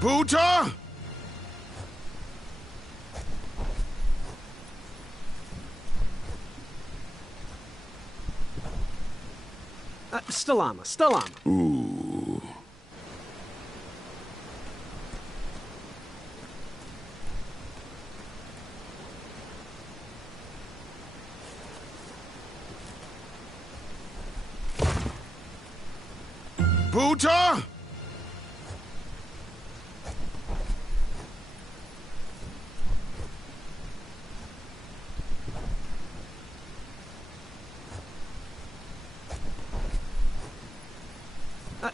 Buddha? Stalama, Stalama. Ooh. Buddha?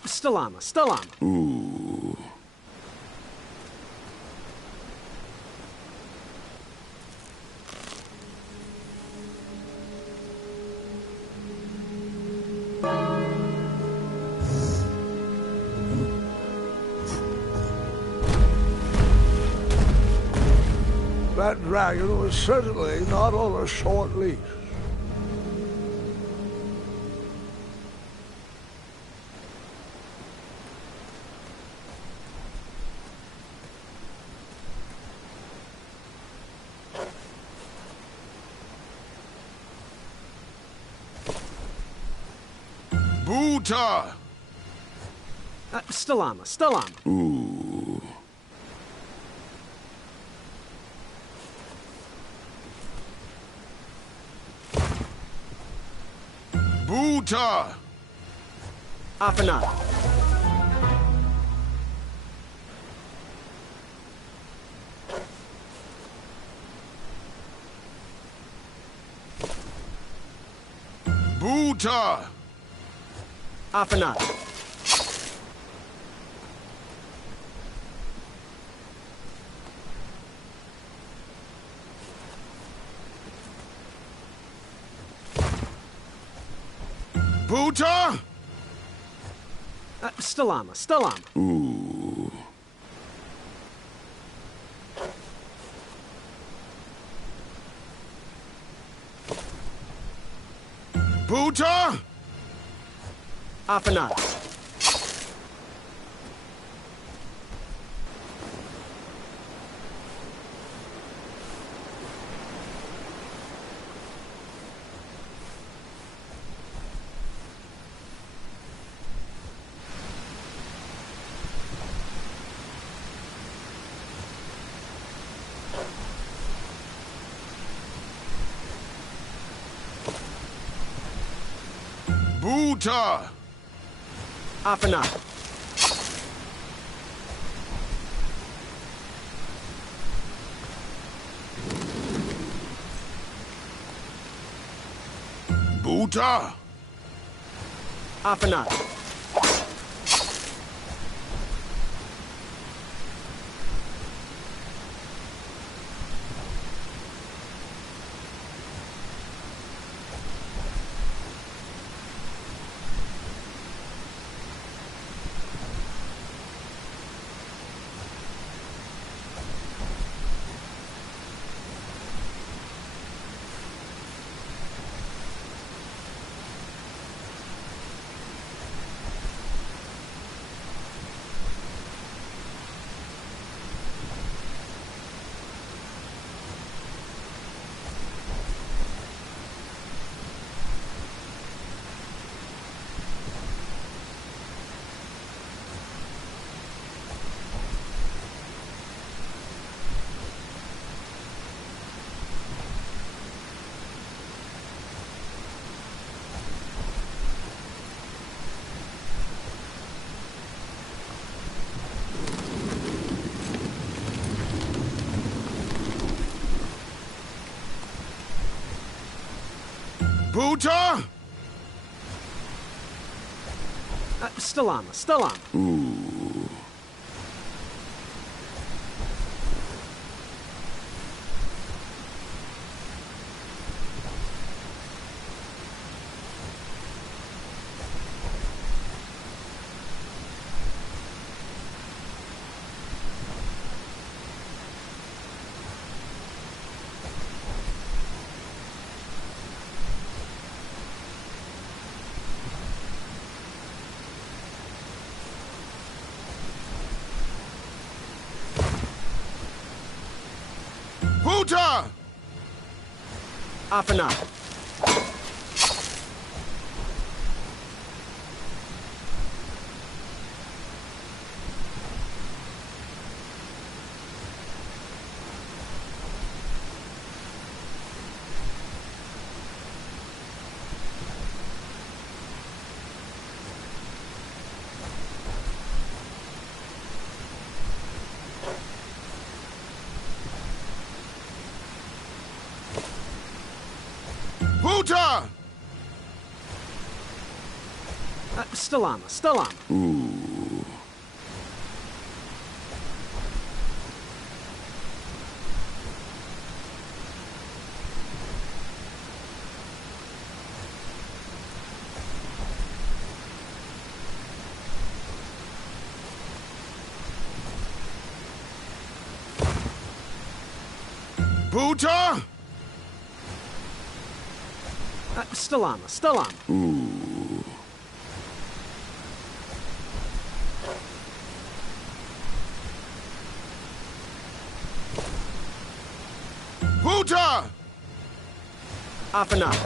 Stalama, Stalama. Ooh. That dragon was certainly not on a short leash. Buddha! Stalama, Stalama. Ooh. Buddha! Afanada. Buddha! Afanada. Buddha? Stalama, Stalama. Ooh. Buddha? Afanada. Buddha! Afanada. Buddha? Afanada. Buddha? Stalama, Stalama. Ooh. Buta! Affinata. Buta! Stilama. Stilama. Ooh. Buta! Stilama. Stilama. Ooh. Buta! Affinata.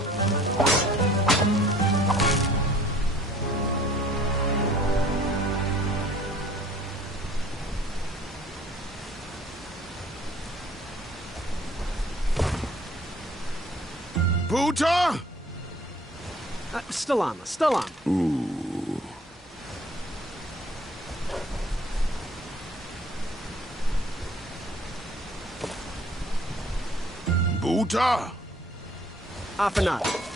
Buta! Stilama. Stilama. Ooh. Buta! Affinata.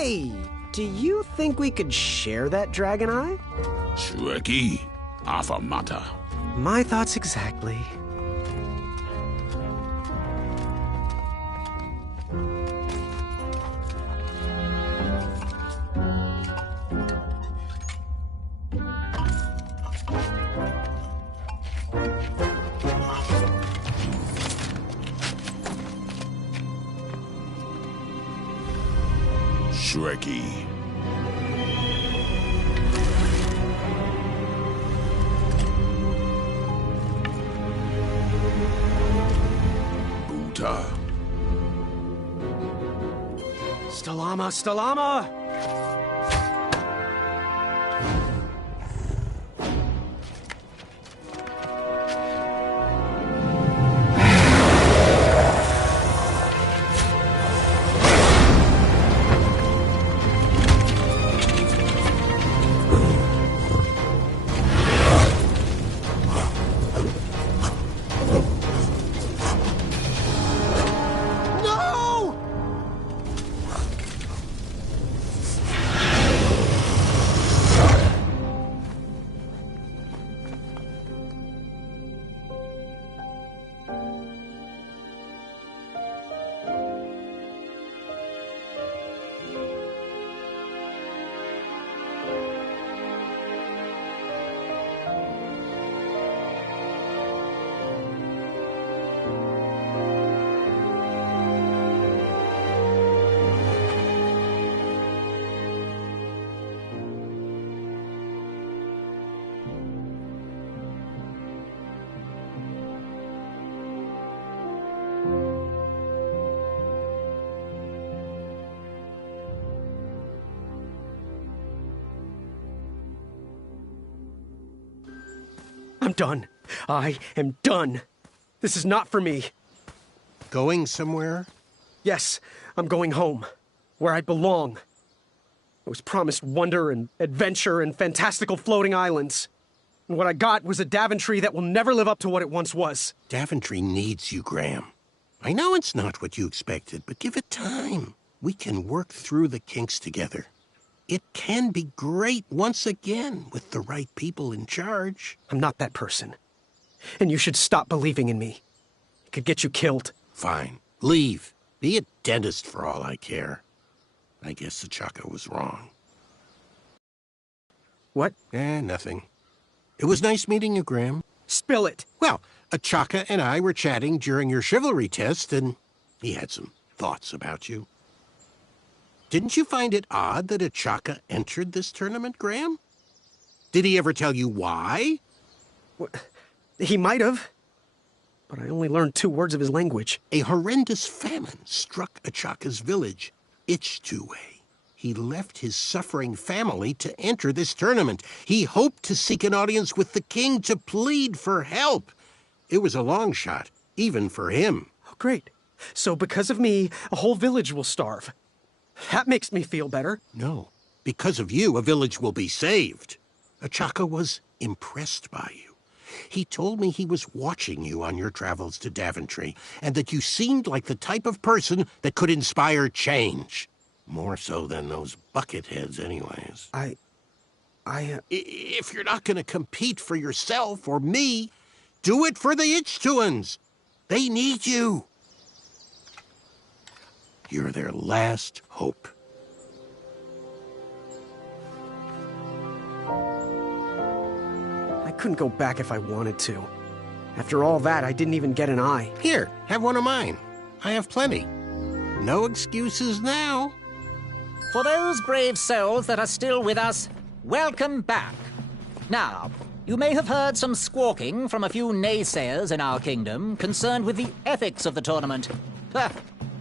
Hey, do you think we could share that dragon eye? Shrekky, affirmata. My thoughts exactly. Shrekky. Buta. Stalama, Stalama! I'm done. I am done. This is not for me. Going somewhere? Yes, I'm going home, where I belong. I was promised wonder and adventure and fantastical floating islands. And what I got was a Daventry that will never live up to what it once was. Daventry needs you, Graham. I know it's not what you expected, but give it time. We can work through the kinks together. It can be great once again with the right people in charge. I'm not that person. And you should stop believing in me. It could get you killed. Fine. Leave. Be a dentist for all I care. I guess Achaka was wrong. What? Nothing. It was nice meeting you, Graham. Spill it. Well, Achaka and I were chatting during your chivalry test, and he had some thoughts about you. Didn't you find it odd that Achaka entered this tournament, Graham? Did he ever tell you why? What? He might have. But I only learned 2 words of his language. A horrendous famine struck Achaka's village, Ichtue. He left his suffering family to enter this tournament. He hoped to seek an audience with the king to plead for help. It was a long shot, even for him. Oh, great. So because of me, a whole village will starve. That makes me feel better. No. Because of you, a village will be saved. Achaka was impressed by you. He told me he was watching you on your travels to Daventry, and that you seemed like the type of person that could inspire change. More so than those bucket heads, anyways. If you're not going to compete for yourself or me, do it for the Ichtuans. They need you. You're their last hope. I couldn't go back if I wanted to. After all that, I didn't even get an eye. Here, have one of mine. I have plenty. No excuses now. For those brave souls that are still with us, welcome back. Now, you may have heard some squawking from a few naysayers in our kingdom concerned with the ethics of the tournament.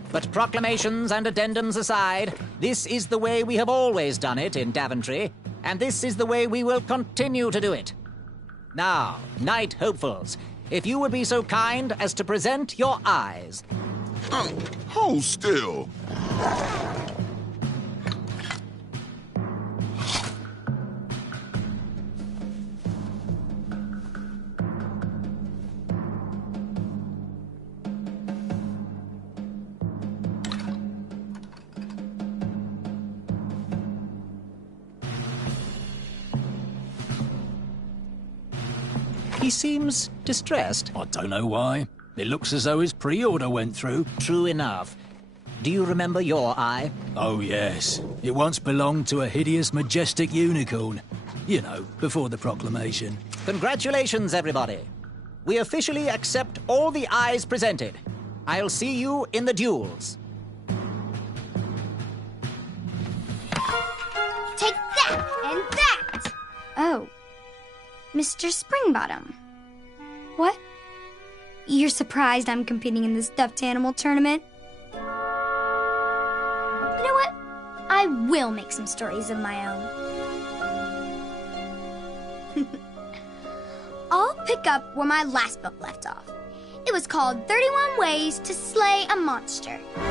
But proclamations and addendums aside, this is the way we have always done it in Daventry, and this is the way we will continue to do it. Now, Knight Hopefuls, if you would be so kind as to present your eyes. Hold still. He seems distressed. I don't know why. It looks as though his pre-order went through. True enough. Do you remember your eye? Oh, yes. It once belonged to a hideous, majestic unicorn. You know, before the proclamation. Congratulations, everybody. We officially accept all the eyes presented. I'll see you in the duels. Take that and that! Oh. Mr. Springbottom. What? You're surprised I'm competing in the stuffed animal tournament? You know what? I will make some stories of my own. I'll pick up where my last book left off. It was called 31 Ways to Slay a Monster. Yar!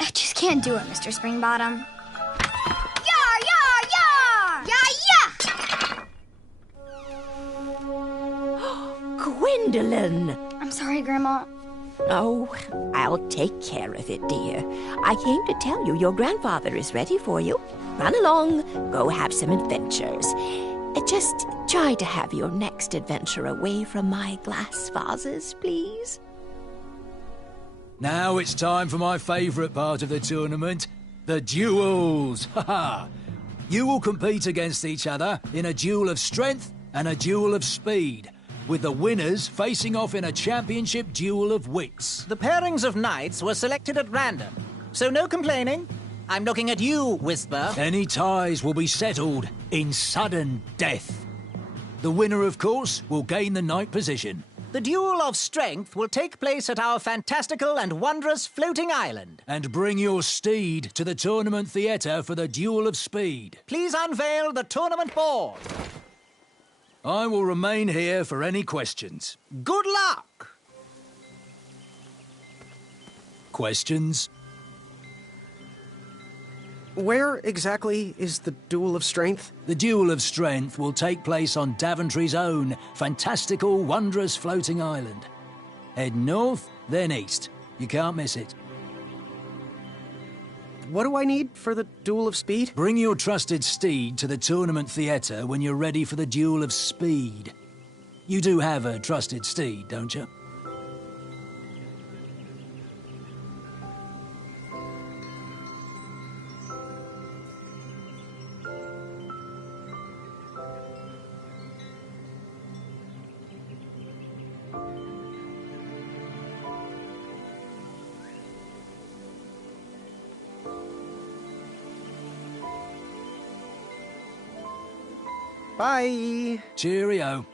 I just can't do it, Mr. Springbottom. Yar, yar, yar! Yeah! Gwendolyn! I'm sorry, Grandma. Oh, I'll take care of it, dear. I came to tell you your grandfather is ready for you. Run along, go have some adventures. Just try to have your next adventure away from my glass vases, please. Now it's time for my favourite part of the tournament, the duels. Ha-ha! You will compete against each other in a duel of strength and a duel of speed, with the winners facing off in a championship duel of wits. The pairings of knights were selected at random, so no complaining. I'm looking at you, Whisper. Any ties will be settled in sudden death. The winner, of course, will gain the knight position. The duel of strength will take place at our fantastical and wondrous floating island. And bring your steed to the tournament theatre for the duel of speed. Please unveil the tournament board. I will remain here for any questions. Good luck! Questions? Where exactly is the Duel of Strength? The duel of strength will take place on Daventry's own fantastical, wondrous floating island. Head north, then east. You can't miss it. What do I need for the Duel of Speed? Bring your trusted steed to the tournament theatre when you're ready for the duel of speed. You do have a trusted steed, don't you? Bye! Cheerio.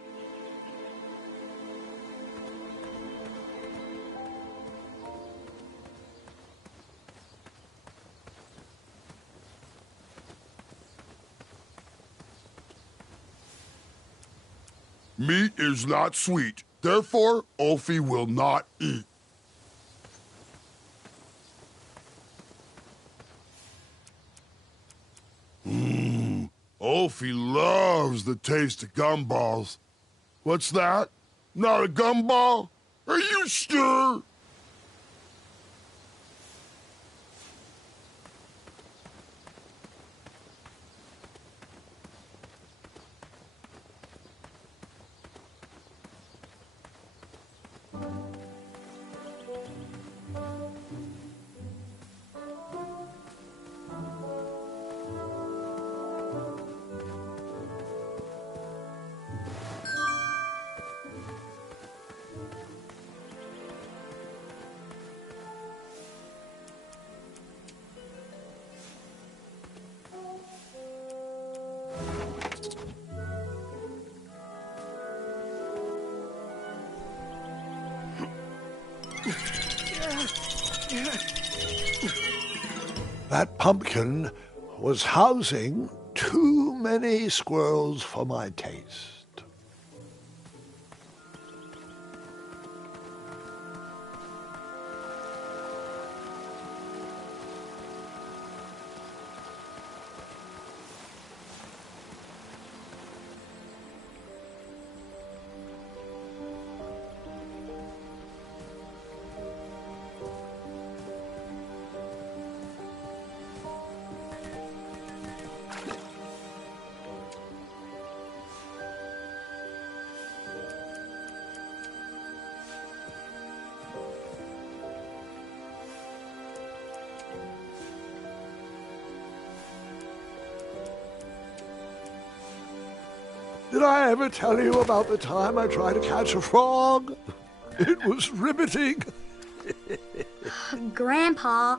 Meat is not sweet. Therefore, Ulfie will not eat. Ulfie loves the taste of gumballs. What's that? Not a gumball? Are you sure? That pumpkin was housing too many squirrels for my taste. Did I ever tell you about the time I tried to catch a frog? It was riveting. Grandpa.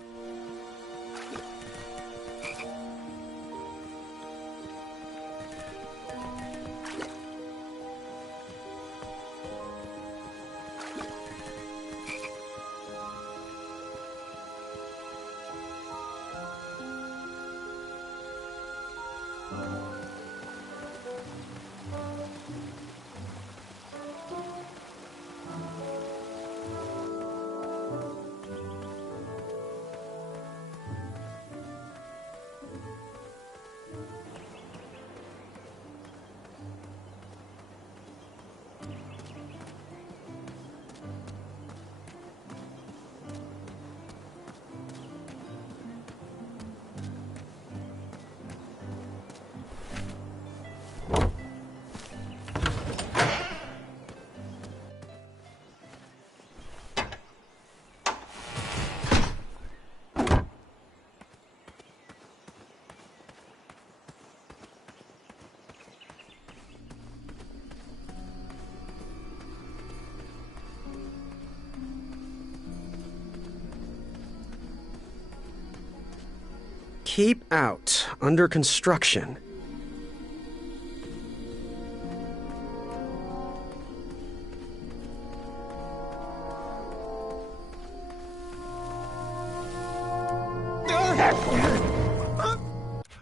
Keep out. Under construction.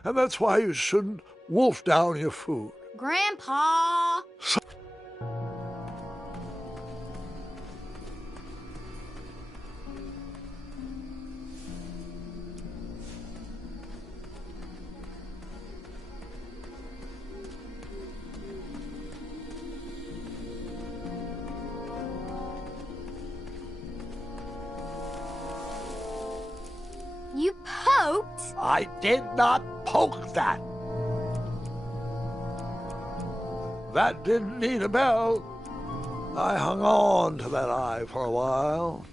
And that's why you shouldn't wolf down your food. Grandpa. You poked? I did not poke that. That didn't need a bell. I hung on to that eye for a while.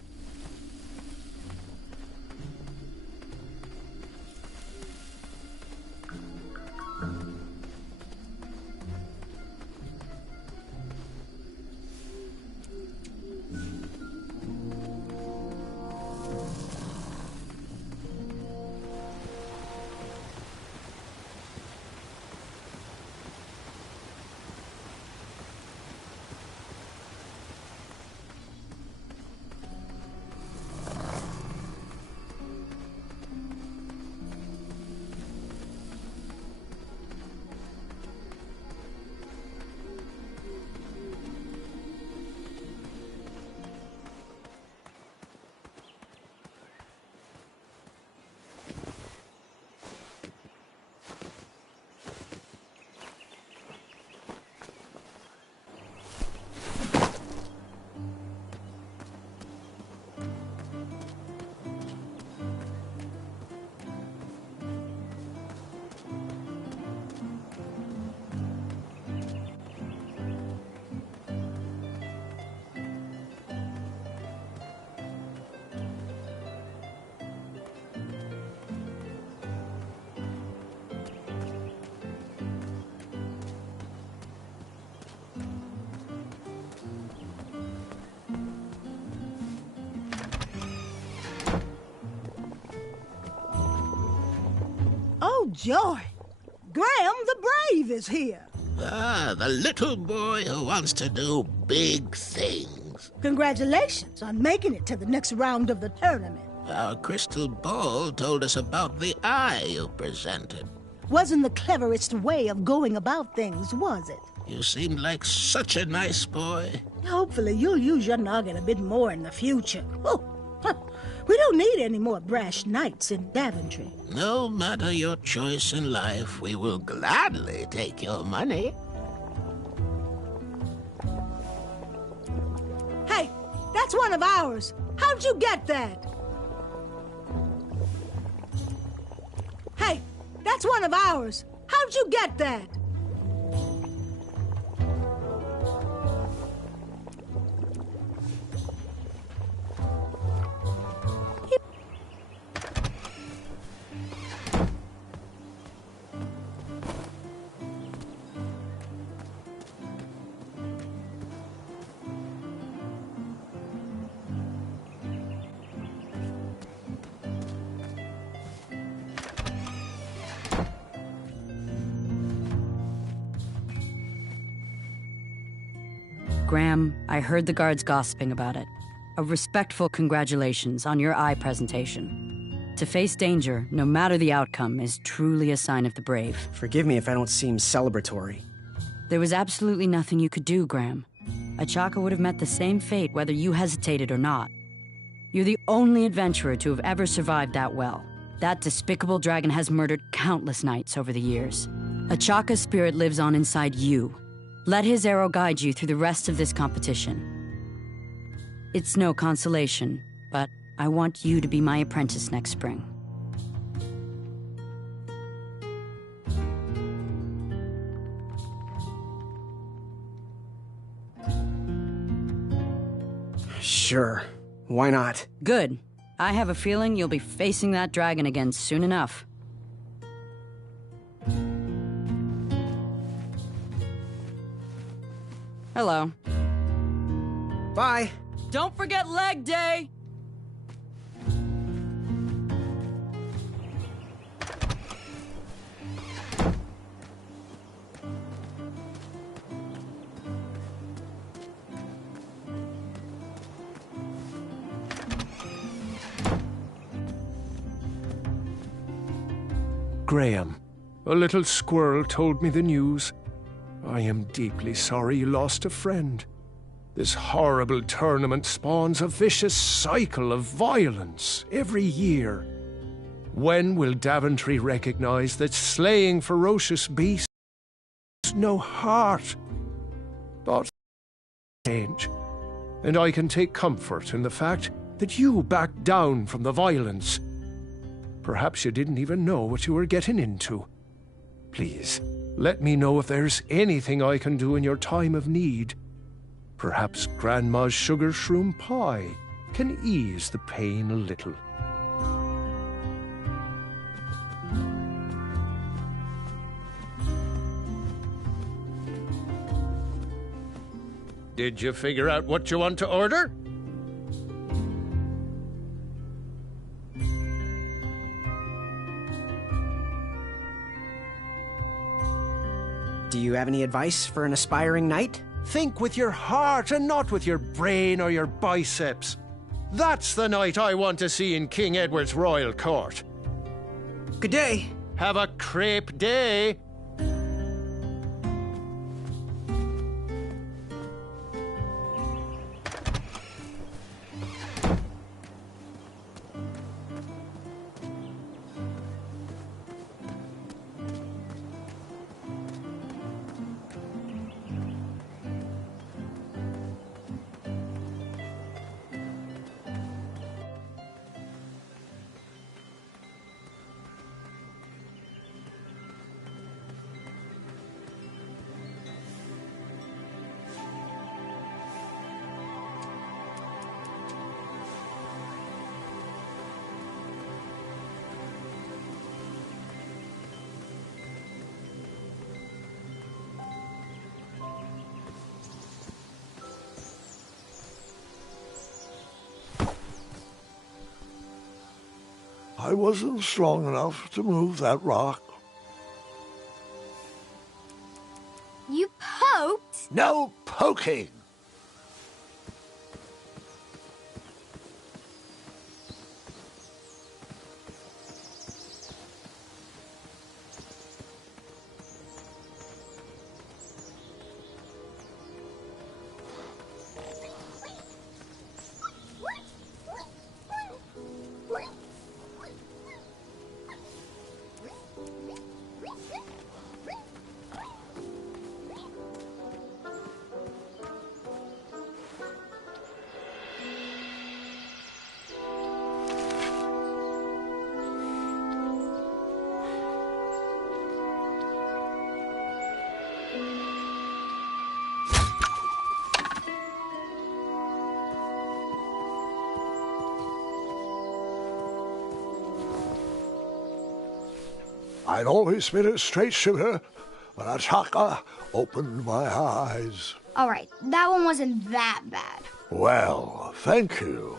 Oh, joy! Graham the Brave is here. Ah, the little boy who wants to do big things. Congratulations on making it to the next round of the tournament. Our crystal ball told us about the eye you presented. Wasn't the cleverest way of going about things, was it? You seemed like such a nice boy. Hopefully you'll use your noggin a bit more in the future. Oh, we don't need any more brash knights in Daventry. No matter your choice in life, we will gladly take your money. Hey, that's one of ours. How'd you get that? Hey, that's one of ours. How'd you get that? Graham, I heard the guards gossiping about it. A respectful congratulations on your eye presentation. To face danger, no matter the outcome, is truly a sign of the brave. Forgive me if I don't seem celebratory. There was absolutely nothing you could do, Graham. Achaka would have met the same fate whether you hesitated or not. You're the only adventurer to have ever survived that well. That despicable dragon has murdered countless knights over the years. Achaka's spirit lives on inside you. Let his arrow guide you through the rest of this competition. It's no consolation, but I want you to be my apprentice next spring. Sure. Why not? Good. I have a feeling you'll be facing that dragon again soon enough. Hello. Bye. Don't forget leg day! Graham, a little squirrel told me the news. I am deeply sorry you lost a friend. This horrible tournament spawns a vicious cycle of violence every year. When will Daventry recognize that slaying ferocious beasts has no heart? But change, and I can take comfort in the fact that you backed down from the violence. Perhaps you didn't even know what you were getting into. Please, let me know if there's anything I can do in your time of need. Perhaps Grandma's sugar shroom pie can ease the pain a little. Did you figure out what you want to order? Do you have any advice for an aspiring knight? Think with your heart and not with your brain or your biceps. That's the knight I want to see in King Edward's royal court. Good day. Have a crepe day. I wasn't strong enough to move that rock. You poked? No poking! I'd always been a straight shooter, but Achaka opened my eyes. All right, that one wasn't that bad. Well, thank you.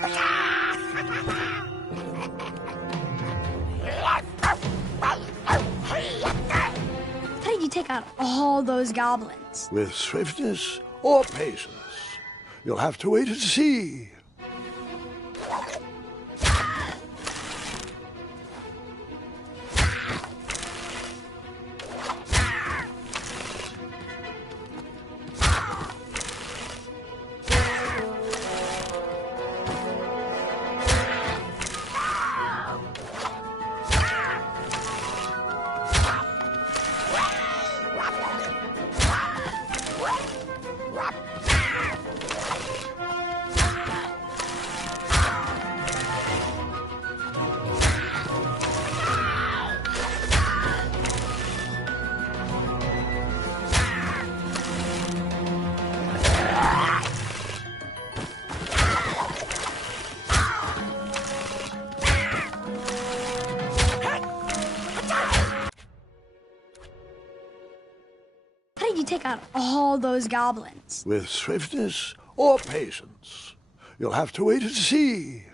How did you take out all those goblins? With swiftness or patience? You'll have to wait and see. How did you take out all those goblins? With swiftness or patience? You'll have to wait and see.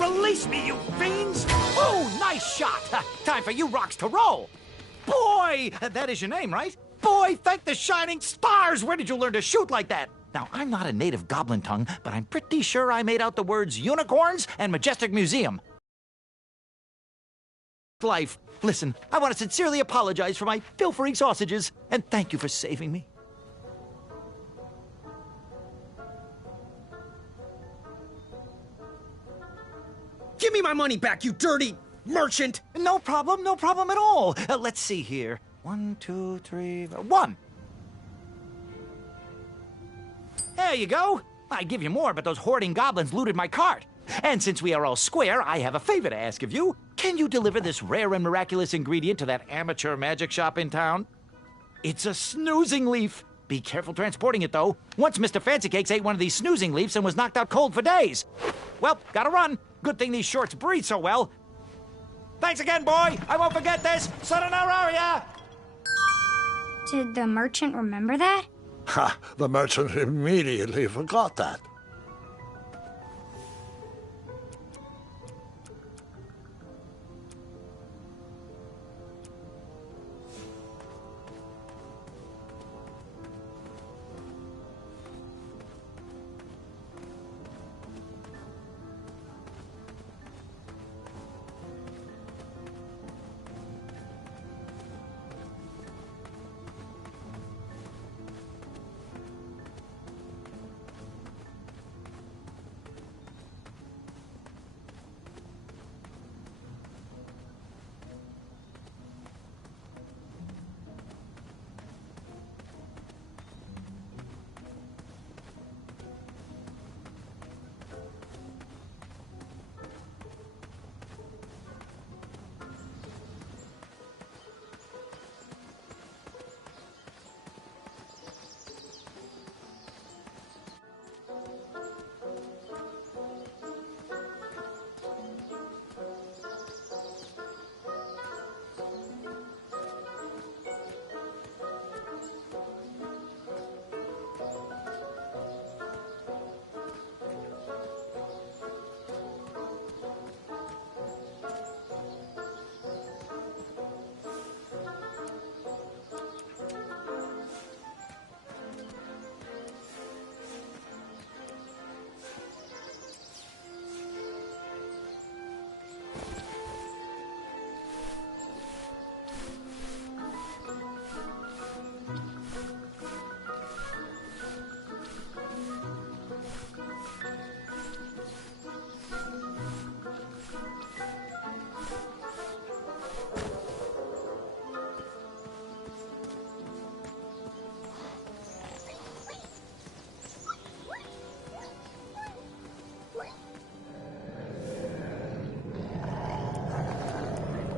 Release me, you fiends! Oh, nice shot! Time for you rocks to roll! Boy! That is your name, right? Boy, thank the shining stars! Where did you learn to shoot like that? Now, I'm not a native goblin tongue, but I'm pretty sure I made out the words unicorns and majestic museum. Life. Listen, I want to sincerely apologize for my pilfering sausages, and thank you for saving me. Give me my money back, you dirty merchant! No problem at all. Let's see here. 1, 2, 3, 1. There you go. I'd give you more, but those hoarding goblins looted my cart. And since we are all square, I have a favor to ask of you. Can you deliver this rare and miraculous ingredient to that amateur magic shop in town? It's a snoozing leaf. Be careful transporting it, though. Once Mr. Fancy Cakes ate one of these snoozing leaves and was knocked out cold for days. Well, gotta run. Good thing these shorts breathe so well. Thanks again, boy. I won't forget this. Sayonara. Did the merchant remember that? Ha! The merchant immediately forgot that.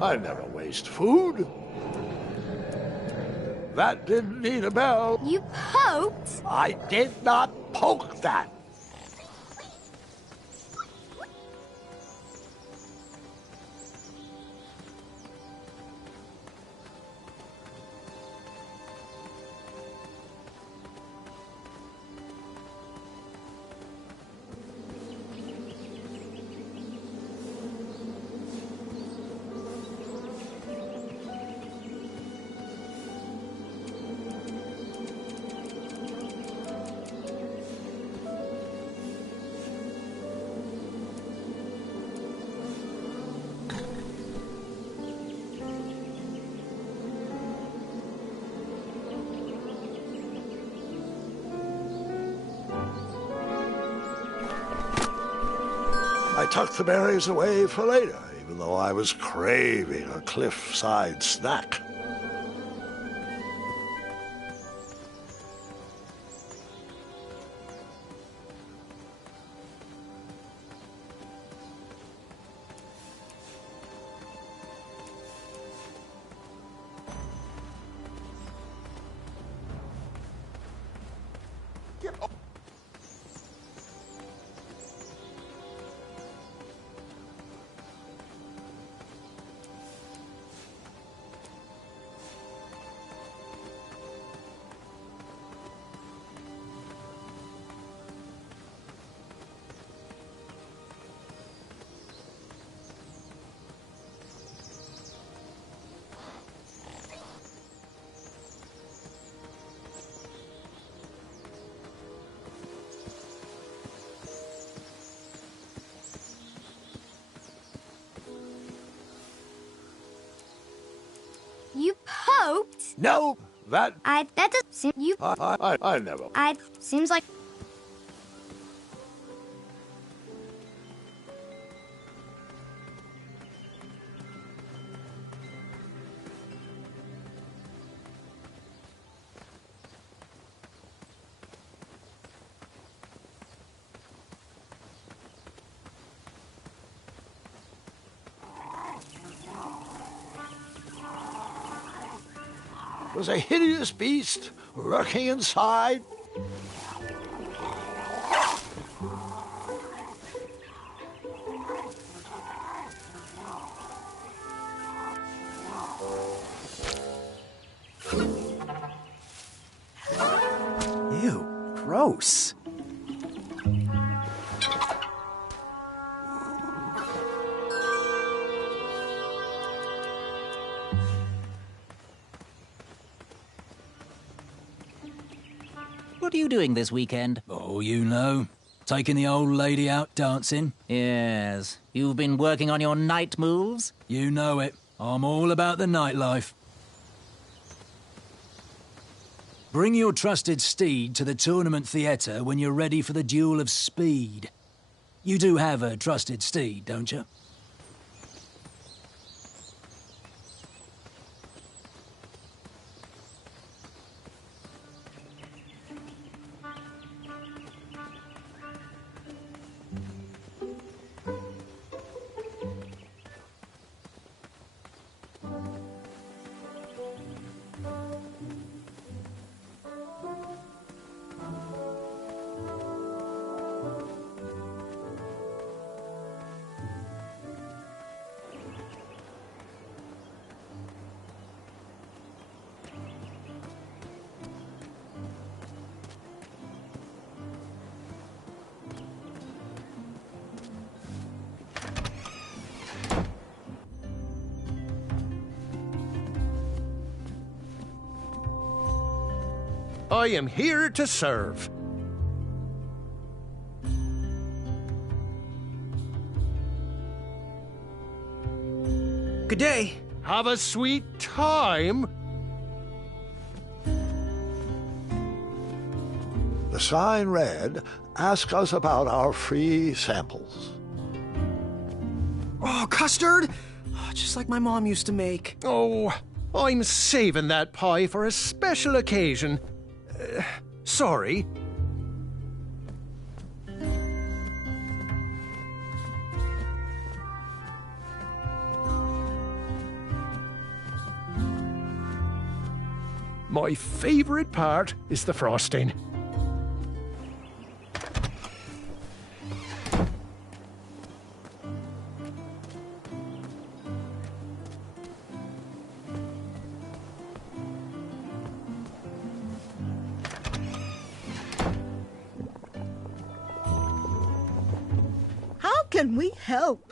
I never waste food. That didn't need a bell. You poked? I did not poke that. I tucked the berries away for later, even though I was craving a cliffside snack. You poked? No, that That doesn't seem. You. I never. Seems like. Was a hideous beast lurking inside. Ew, gross. What are you doing this weekend? Oh, you know. Taking the old lady out dancing. Yes. You've been working on your night moves? You know it. I'm all about the nightlife. Bring your trusted steed to the tournament theatre when you're ready for the duel of speed. You do have a trusted steed, don't you? I am here to serve. Good day. Have a sweet time. The sign read, "Ask us about our free samples." Oh, custard! Oh, just like my mom used to make. Oh, I'm saving that pie for a special occasion. Sorry. My favorite part is the frosting. How can we help?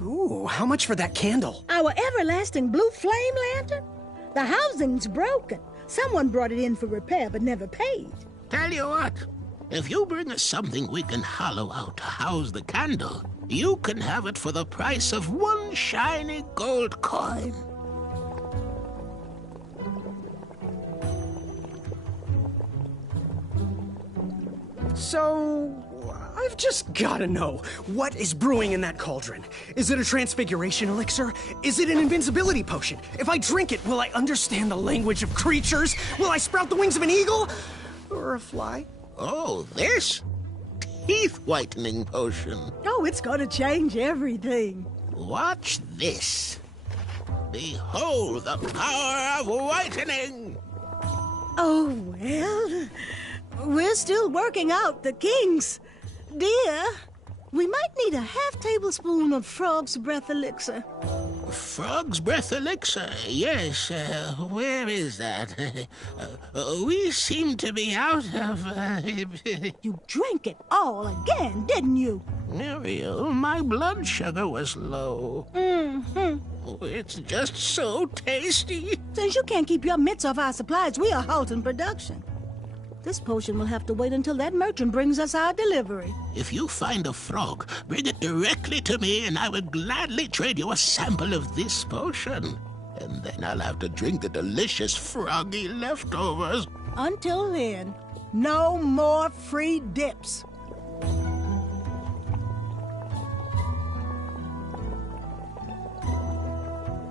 Ooh, how much for that candle? Our everlasting blue flame lantern? The housing's broken. Someone brought it in for repair but never paid. Tell you what, if you bring us something we can hollow out to house the candle, you can have it for the price of one shiny gold coin. So, I've just gotta know, what is brewing in that cauldron? Is it a transfiguration elixir? Is it an invincibility potion? If I drink it, will I understand the language of creatures? Will I sprout the wings of an eagle? Or a fly? Oh, this? Teeth-whitening potion. Oh, it's gonna change everything. Watch this. Behold the power of whitening! Oh, well, we're still working out the kinks. Dear, we might need a half-tablespoon of frog's breath elixir. Frog's breath elixir? Yes, where is that? We seem to be out of... You drank it all again, didn't you? Muriel, my blood sugar was low. Mm-hmm. Oh, it's just so tasty. Since you can't keep your mitts off our supplies, we are halting production. This potion will have to wait until that merchant brings us our delivery. If you find a frog, bring it directly to me and I will gladly trade you a sample of this potion. And then I'll have to drink the delicious froggy leftovers. Until then, no more free dips.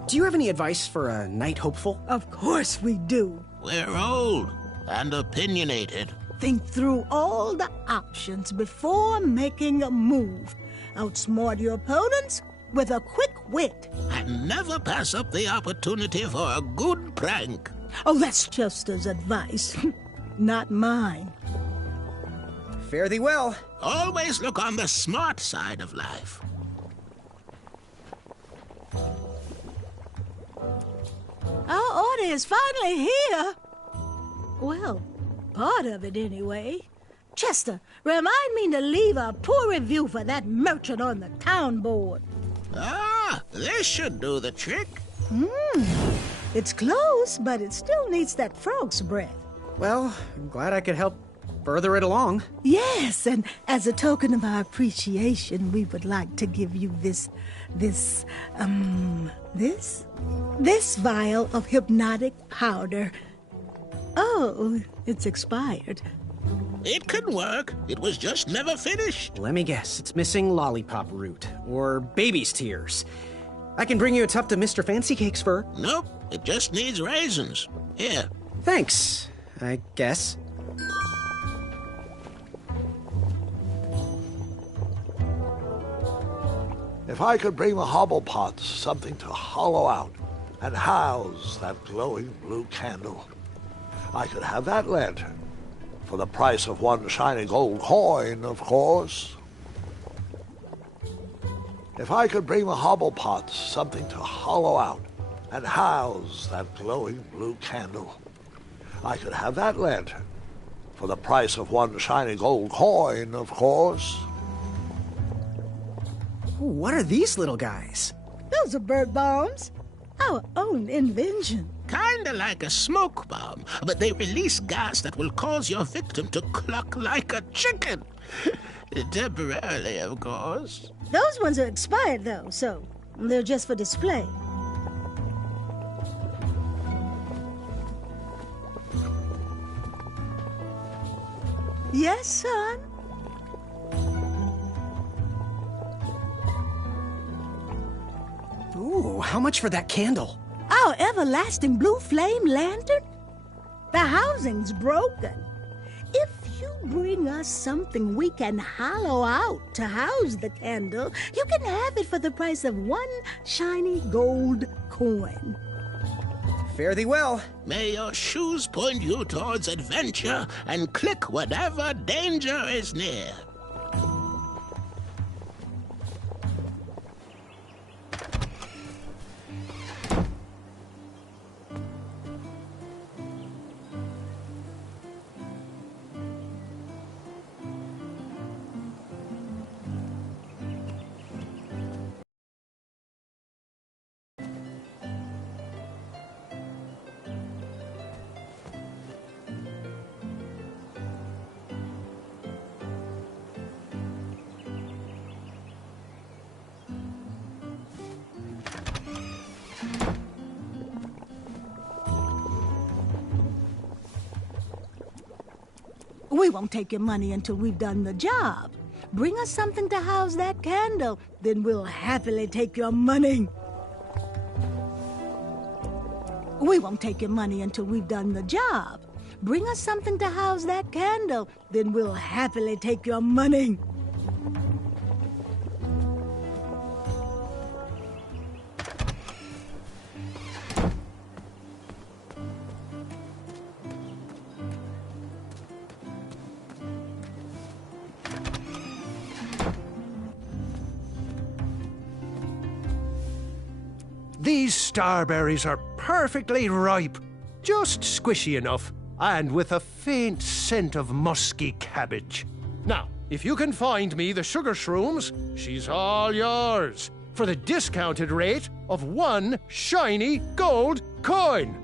Do you have any advice for a night hopeful? Of course we do. We're old and opinionated. Think through all the options before making a move. Outsmart your opponents with a quick wit. And never pass up the opportunity for a good prank. Oh, that's Chester's advice, not mine. Fare thee well. Always look on the smart side of life. Our order is finally here. Well, part of it anyway. Chester, remind me to leave a poor review for that merchant on the town board. Ah, this should do the trick. It's close, but it still needs that frog's breath. Well, I'm glad I could help further it along. Yes, and as a token of our appreciation, we would like to give you this vial of hypnotic powder. Oh, it's expired. It can work. It was just never finished. Let me guess, it's missing lollipop root, or baby's tears. I can bring you a tuft of Mr. Fancy Cake's fur. Nope, it just needs raisins. Here. Thanks, I guess. If I could bring the Hobblepots something to hollow out and house that glowing blue candle, I could have that lantern for the price of one shiny gold coin, of course. If I could bring the Hobblepots something to hollow out and house that glowing blue candle, I could have that lantern for the price of one shiny gold coin, of course. Ooh, what are these little guys? Those are bird bombs. Our own invention. Kinda like a smoke bomb, but they release gas that will cause your victim to cluck like a chicken. Temporarily, of course. Those ones are expired, though, so they're just for display. Yes, son? Ooh, how much for that candle? Our everlasting blue flame lantern? The housing's broken. If you bring us something we can hollow out to house the candle, you can have it for the price of one shiny gold coin. Fare thee well. May your shoes point you towards adventure and click whenever danger is near. We won't take your money until we've done the job. Bring us something to house that candle, then we'll happily take your money. We won't take your money until we've done the job. Bring us something to house that candle, then we'll happily take your money. These starberries are perfectly ripe, just squishy enough, and with a faint scent of musky cabbage. Now, if you can find me the sugar shrooms, she's all yours, for the discounted rate of one shiny gold coin.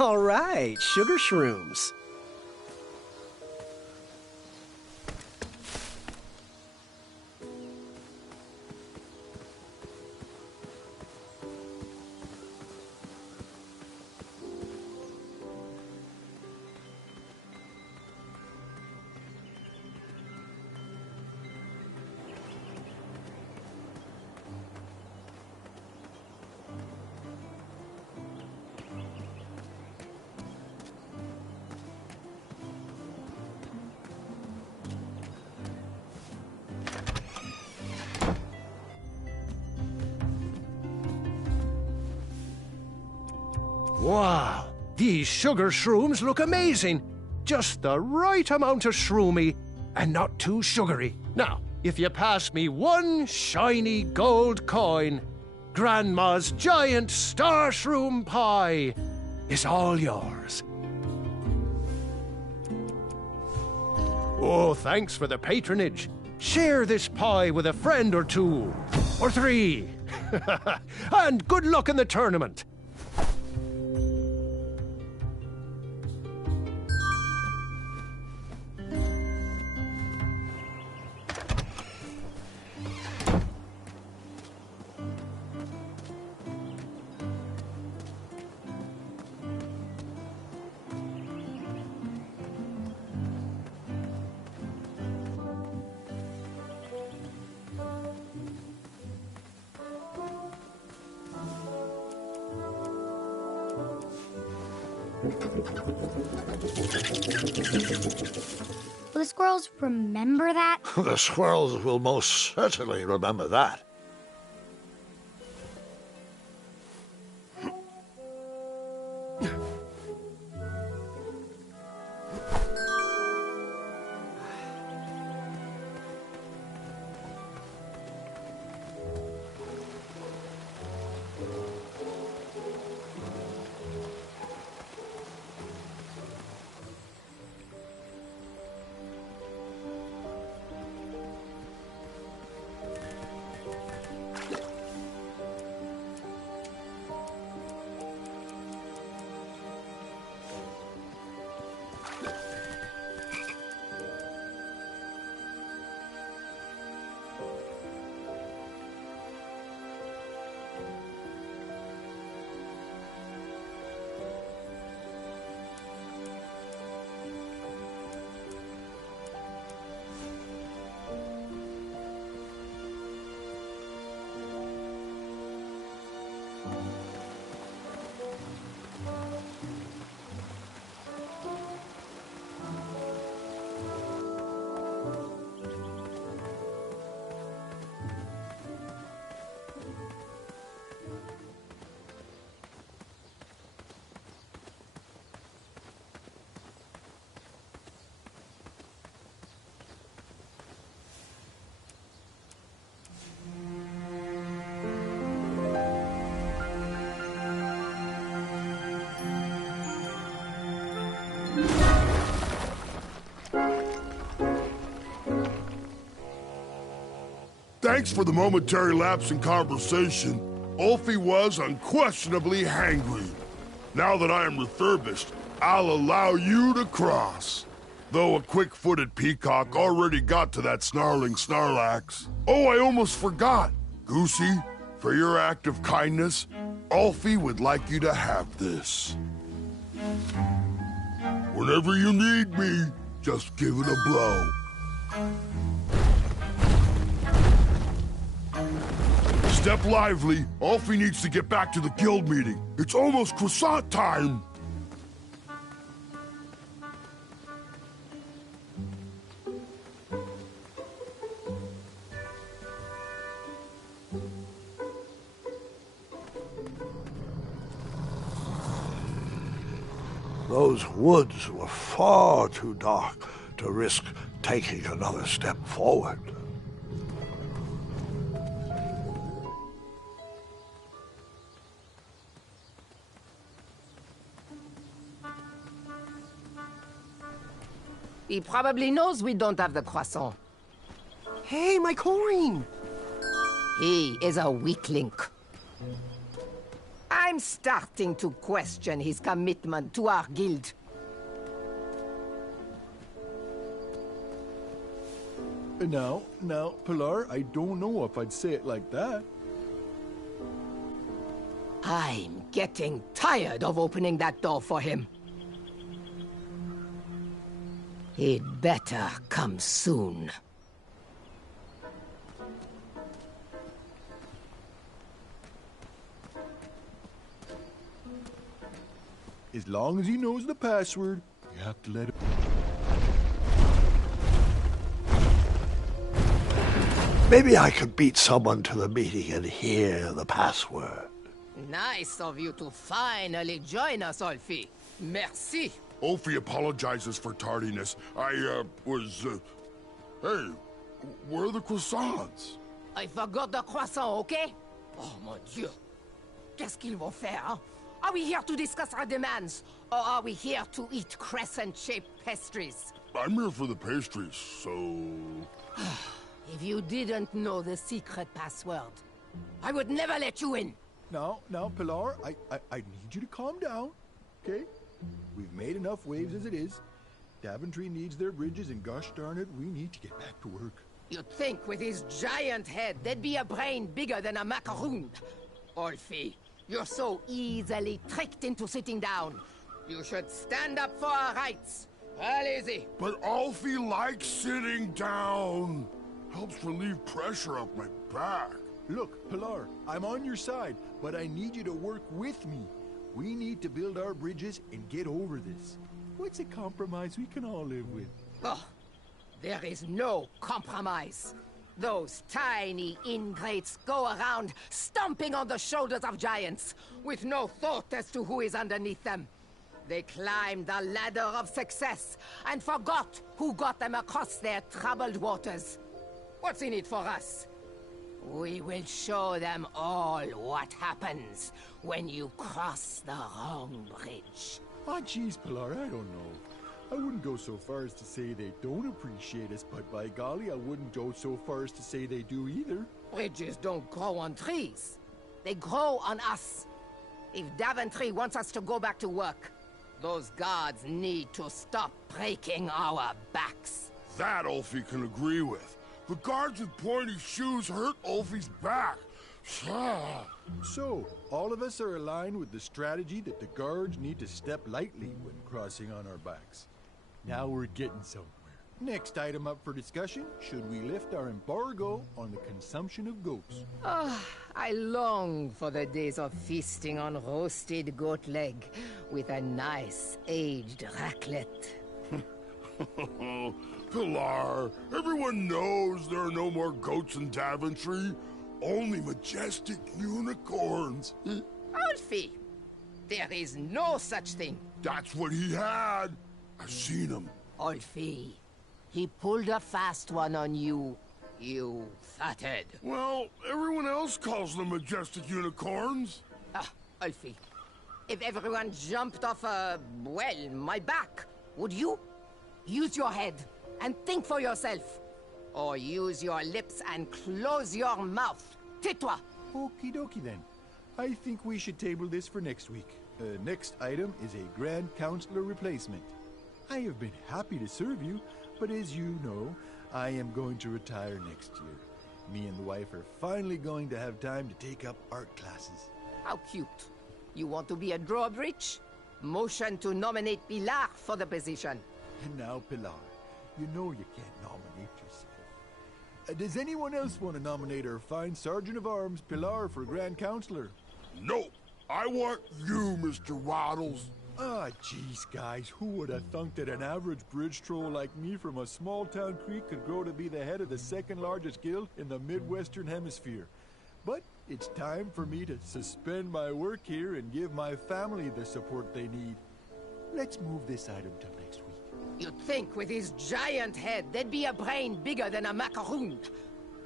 All right, sugar shrooms. Wow, these sugar shrooms look amazing. Just the right amount of shroomy and not too sugary. Now, if you pass me one shiny gold coin, Grandma's giant star shroom pie is all yours. Oh, thanks for the patronage. Share this pie with a friend or two, or three. And good luck in the tournament. Will the squirrels remember that? The squirrels will most certainly remember that. Thanks for the momentary lapse in conversation. Ulfie was unquestionably hangry. Now that I am refurbished, I'll allow you to cross. Though a quick-footed peacock already got to that snarling Snarlax. Oh, I almost forgot. Goosey, for your act of kindness, Ulfie would like you to have this. Whenever you need me, just give it a blow. Step lively. Ulfie needs to get back to the guild meeting. It's almost croissant time. Those woods were far too dark to risk taking another step forward. He probably knows we don't have the croissant. Hey, my coin! He is a weak link. I'm starting to question his commitment to our guild. Now, Pilar, I don't know if I'd say it like that. I'm getting tired of opening that door for him. He'd better come soon. As long as he knows the password, you have to let him... Maybe I could beat someone to the meeting and hear the password. Nice of you to finally join us, Ulfie. Merci. Ulfie apologizes for tardiness. Hey, where are the croissants? I forgot the croissant, okay? Oh, mon Dieu. Qu'est-ce qu'ils vont faire, hein? Are we here to discuss our demands? Or are we here to eat crescent-shaped pastries? I'm here for the pastries, so... If you didn't know the secret password, I would never let you in. Now, Pilar, I need you to calm down, okay? We've made enough waves as it is. Daventry needs their bridges, and gosh darn it, we need to get back to work. You'd think with his giant head, there'd be a brain bigger than a macaroon. Ulfie, you're so easily tricked into sitting down. You should stand up for our rights. Well, easy. But Ulfie likes sitting down. Helps relieve pressure off my back. Look, Pilar, I'm on your side, but I need you to work with me. We need to build our bridges and get over this. What's a compromise we can all live with? Oh, there is no compromise. Those tiny ingrates go around stomping on the shoulders of giants, with no thought as to who is underneath them. They climbed the ladder of success and forgot who got them across their troubled waters. What's in it for us? We will show them all what happens when you cross the wrong bridge. Ah, geez, Pilar, I don't know. I wouldn't go so far as to say they don't appreciate us, but by golly, I wouldn't go so far as to say they do either. Bridges don't grow on trees. They grow on us. If Daventry wants us to go back to work, those guards need to stop breaking our backs. That Ulfie can agree with. The guards with pointy shoes hurt Ulfie's back. So, all of us are aligned with the strategy that the guards need to step lightly when crossing on our backs. Now we're getting somewhere. Next item up for discussion, should we lift our embargo on the consumption of goats? I long for the days of feasting on roasted goat leg with a nice aged raclette. Pilar, everyone knows there are no more goats in Daventry. Only majestic unicorns. Alfie, there is no such thing. That's what he had. I've seen him. Alfie, he pulled a fast one on you, you fathead. Well, everyone else calls them majestic unicorns. Alfie, if everyone jumped off well, my back, would you? Use your head and think for yourself. Or use your lips and close your mouth. Tais-toi. Okie dokie then. I think we should table this for next week. Next item is a Grand Counselor replacement. I have been happy to serve you, but as you know, I am going to retire next year. Me and the wife are finally going to have time to take up art classes. How cute. You want to be a drawbridge? Motion to nominate Pilar for the position. And now, Pilar, you know you can't nominate yourself. Does anyone else want to nominate our fine Sergeant of Arms, Pilar, for Grand Counselor? No, I want you, Mr. Waddles. Ah, geez, guys, who would have thunk that an average bridge troll like me from a small town creek could grow to be the head of the second largest guild in the Midwestern Hemisphere? But it's time for me to suspend my work here and give my family the support they need. Let's move this item till next week. You'd think with his giant head, there'd be a brain bigger than a macaroon.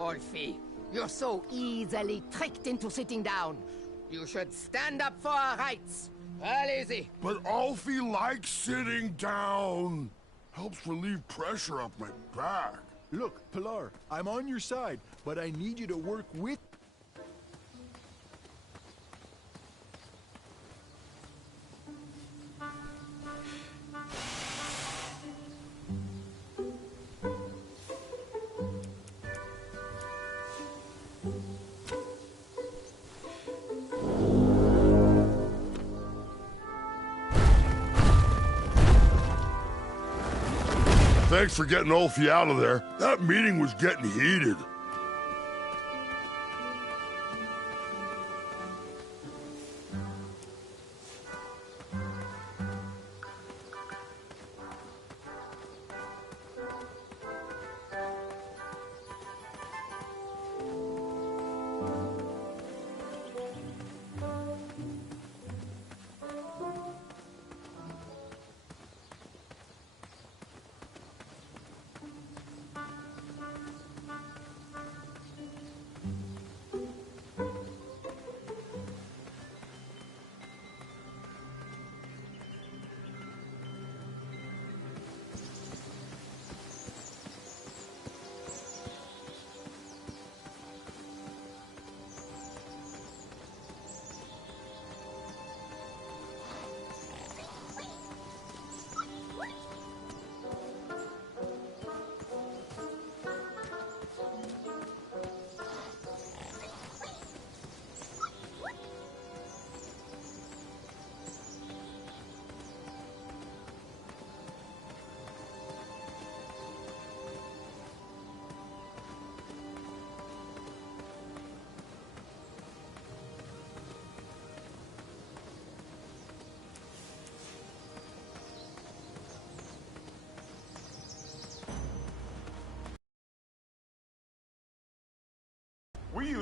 Alfie, you're so easily tricked into sitting down. You should stand up for our rights. Well, easy. But Alfie likes sitting down. Helps relieve pressure off my back. Look, Pilar, I'm on your side, but I need you to work with... Thanks for getting Ulfie out of there. That meeting was getting heated.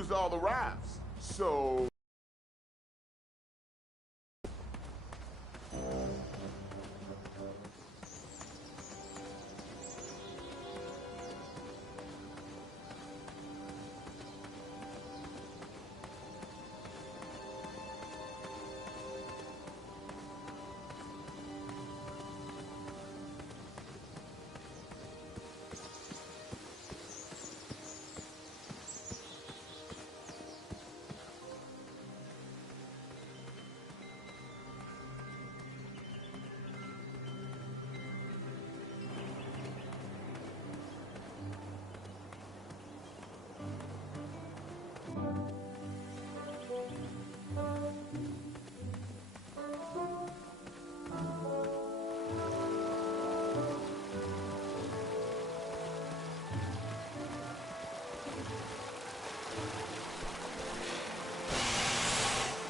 used all the rafts, so...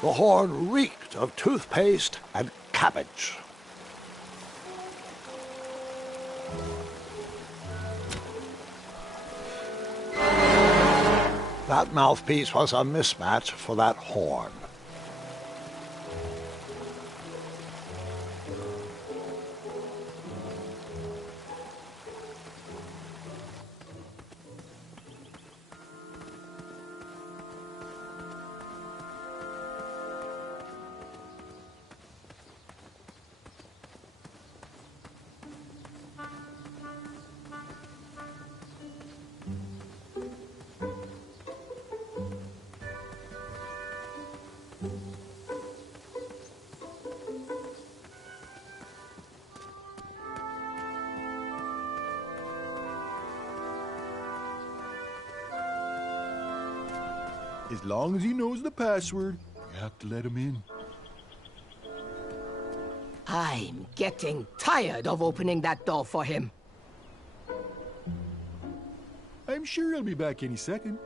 The horn reeked of toothpaste and cabbage. That mouthpiece was a mismatch for that horn. As long as he knows the password, you have to let him in. I'm getting tired of opening that door for him. I'm sure he'll be back any second.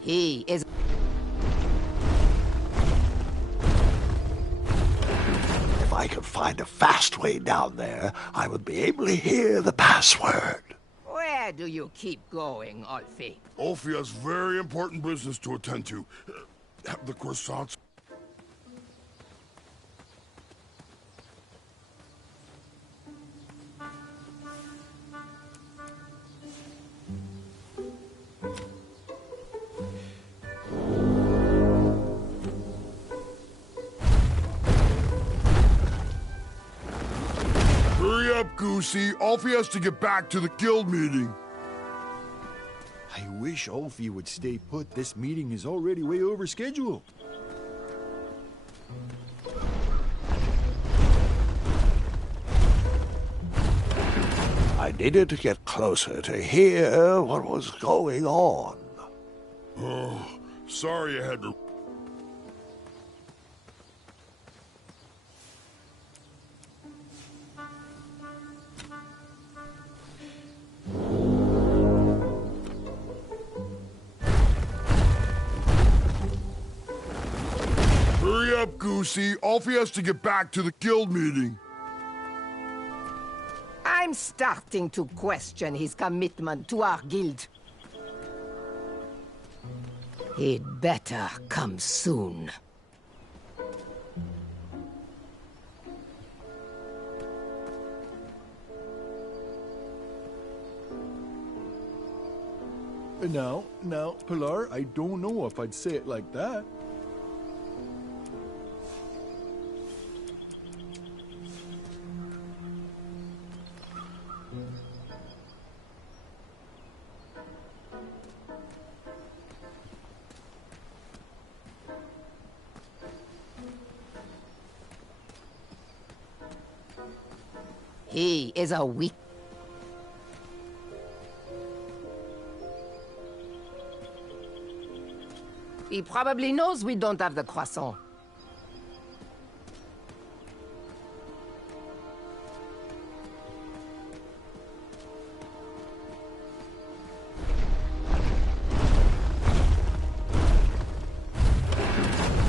He is... If I could find a fast way down there, I would be able to hear the password. Where do you keep going, Alfie? Alfie has very important business to attend to. Have the croissants. Hurry up, Goosey. Alfie has to get back to the guild meeting. I wish Alfie would stay put. This meeting is already way over schedule. I needed to get closer to hear what was going on. Oh, sorry I had to... Hurry up, Goosey. Alfie has to get back to the guild meeting. I'm starting to question his commitment to our guild. He'd better come soon. Now, Pilar, I don't know if I'd say it like that. He is a weak... He probably knows we don't have the croissant.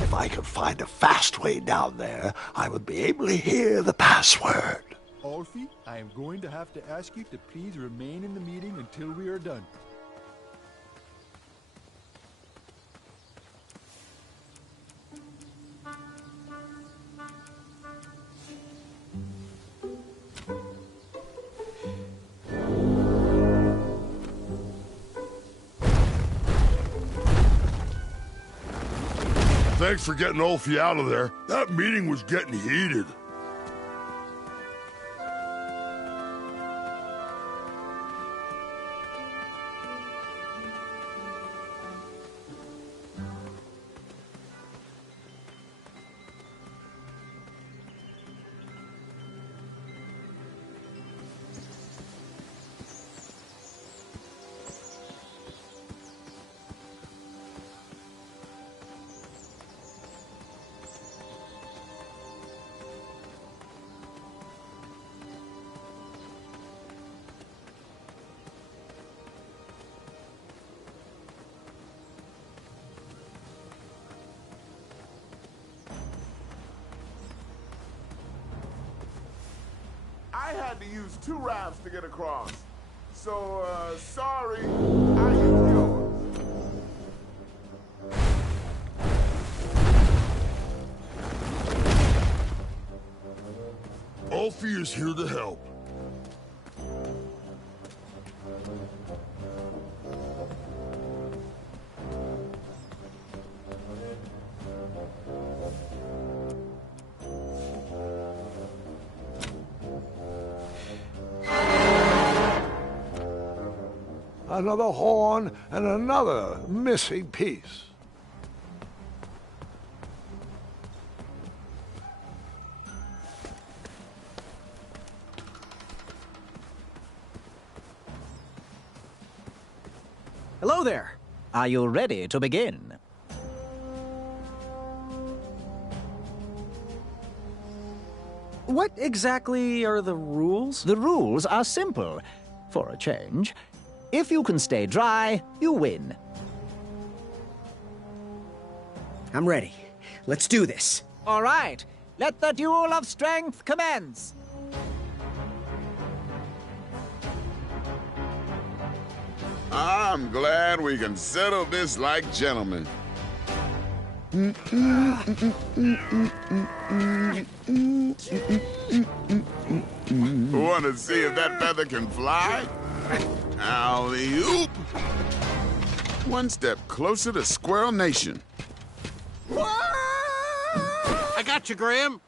If I could find a fast way down there, I would be able to hear the password. Alfie, I I am going to have to ask you to please remain in the meeting until we are done. Thanks for getting Ulfie out of there. That meeting was getting heated. I had to use 2 rafts to get across. So, sorry, I used yours. Ulfie is here to help. Another horn and another missing piece. Hello there. Are you ready to begin? What exactly are the rules? The rules are simple, for a change. If you can stay dry, you win. I'm ready. Let's do this. All right, let the duel of strength commence. I'm glad we can settle this like gentlemen. Want to see if that feather can fly? Alley-oop! One step closer to Squirrel Nation. I got you, Graham.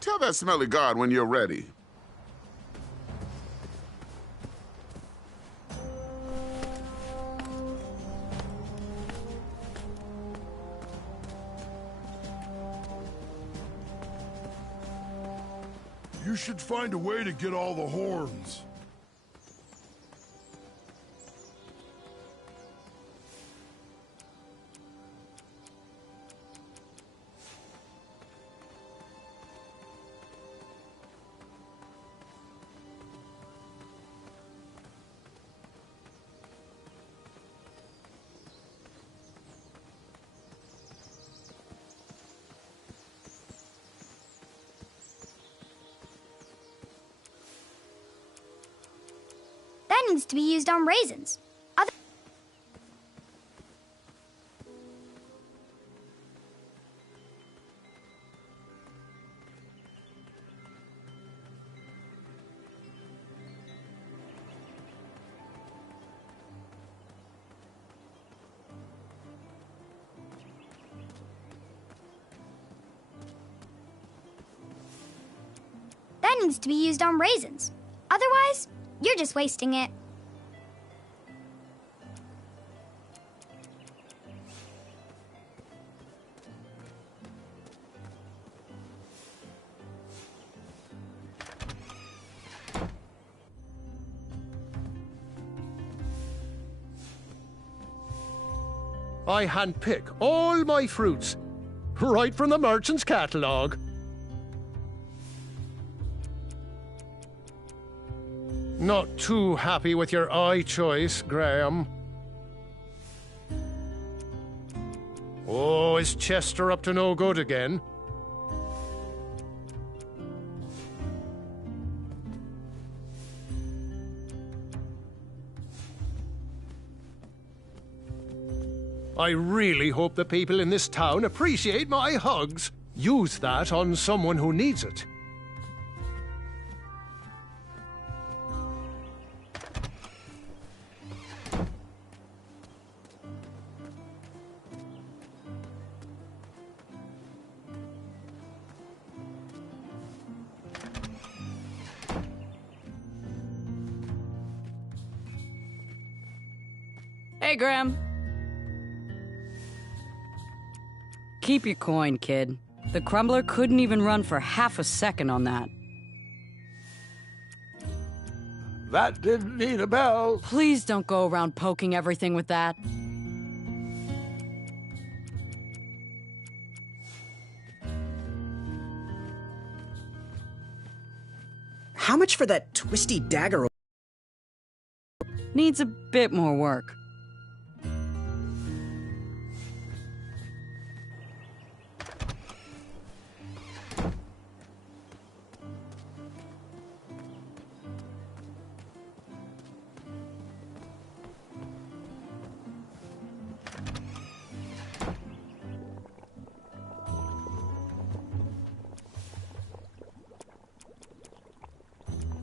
Tell that smelly guard when you're ready. You should find a way to get all the horns. That needs to be used on raisins. needs to be used on raisins. Otherwise, you're just wasting it. I handpick all my fruits, right from the merchant's catalogue. Not too happy with your eye choice, Graham. Oh, is Chester up to no good again? I really hope the people in this town appreciate my hugs. Use that on someone who needs it. Hey, Graham. Keep your coin, kid. The Crumbler couldn't even run for half a second on that. That didn't need a bell. Please don't go around poking everything with that. How much for that twisty dagger? Needs a bit more work.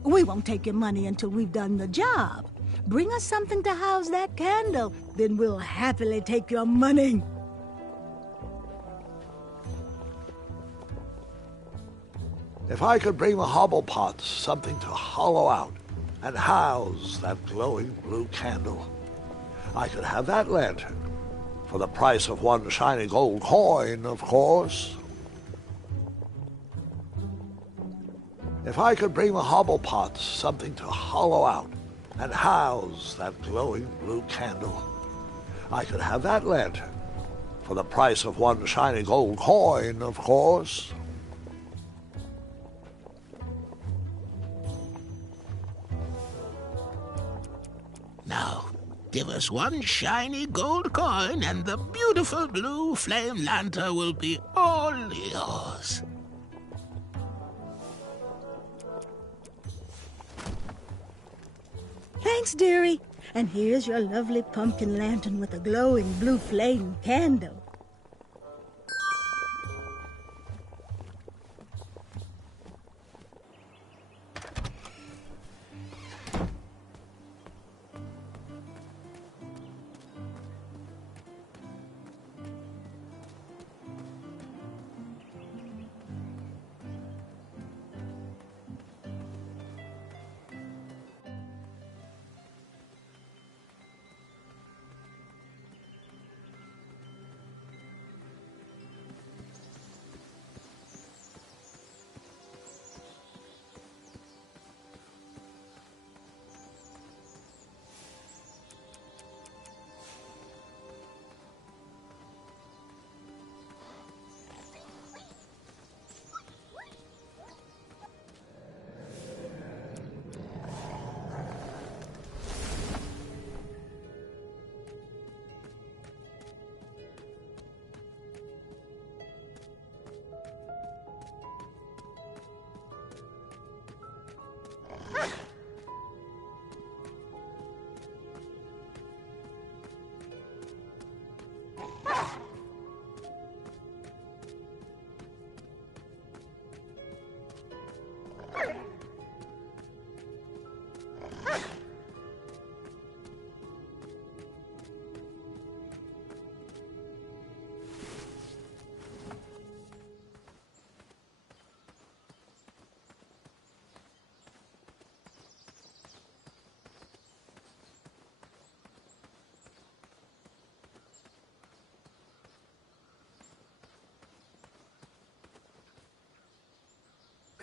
We won't take your money until we've done the job. Bring us something to house that candle, then we'll happily take your money. If I could bring the Hobblepots something to hollow out and house that glowing blue candle, I could have that lantern for the price of one shiny gold coin, of course. If I could bring the Hobblepots something to hollow out and house that glowing blue candle, I could have that lantern for the price of one shiny gold coin, of course. Now, give us one shiny gold coin and the beautiful blue flame lantern will be all yours. Thanks, dearie. And here's your lovely pumpkin lantern with a glowing blue flame candle.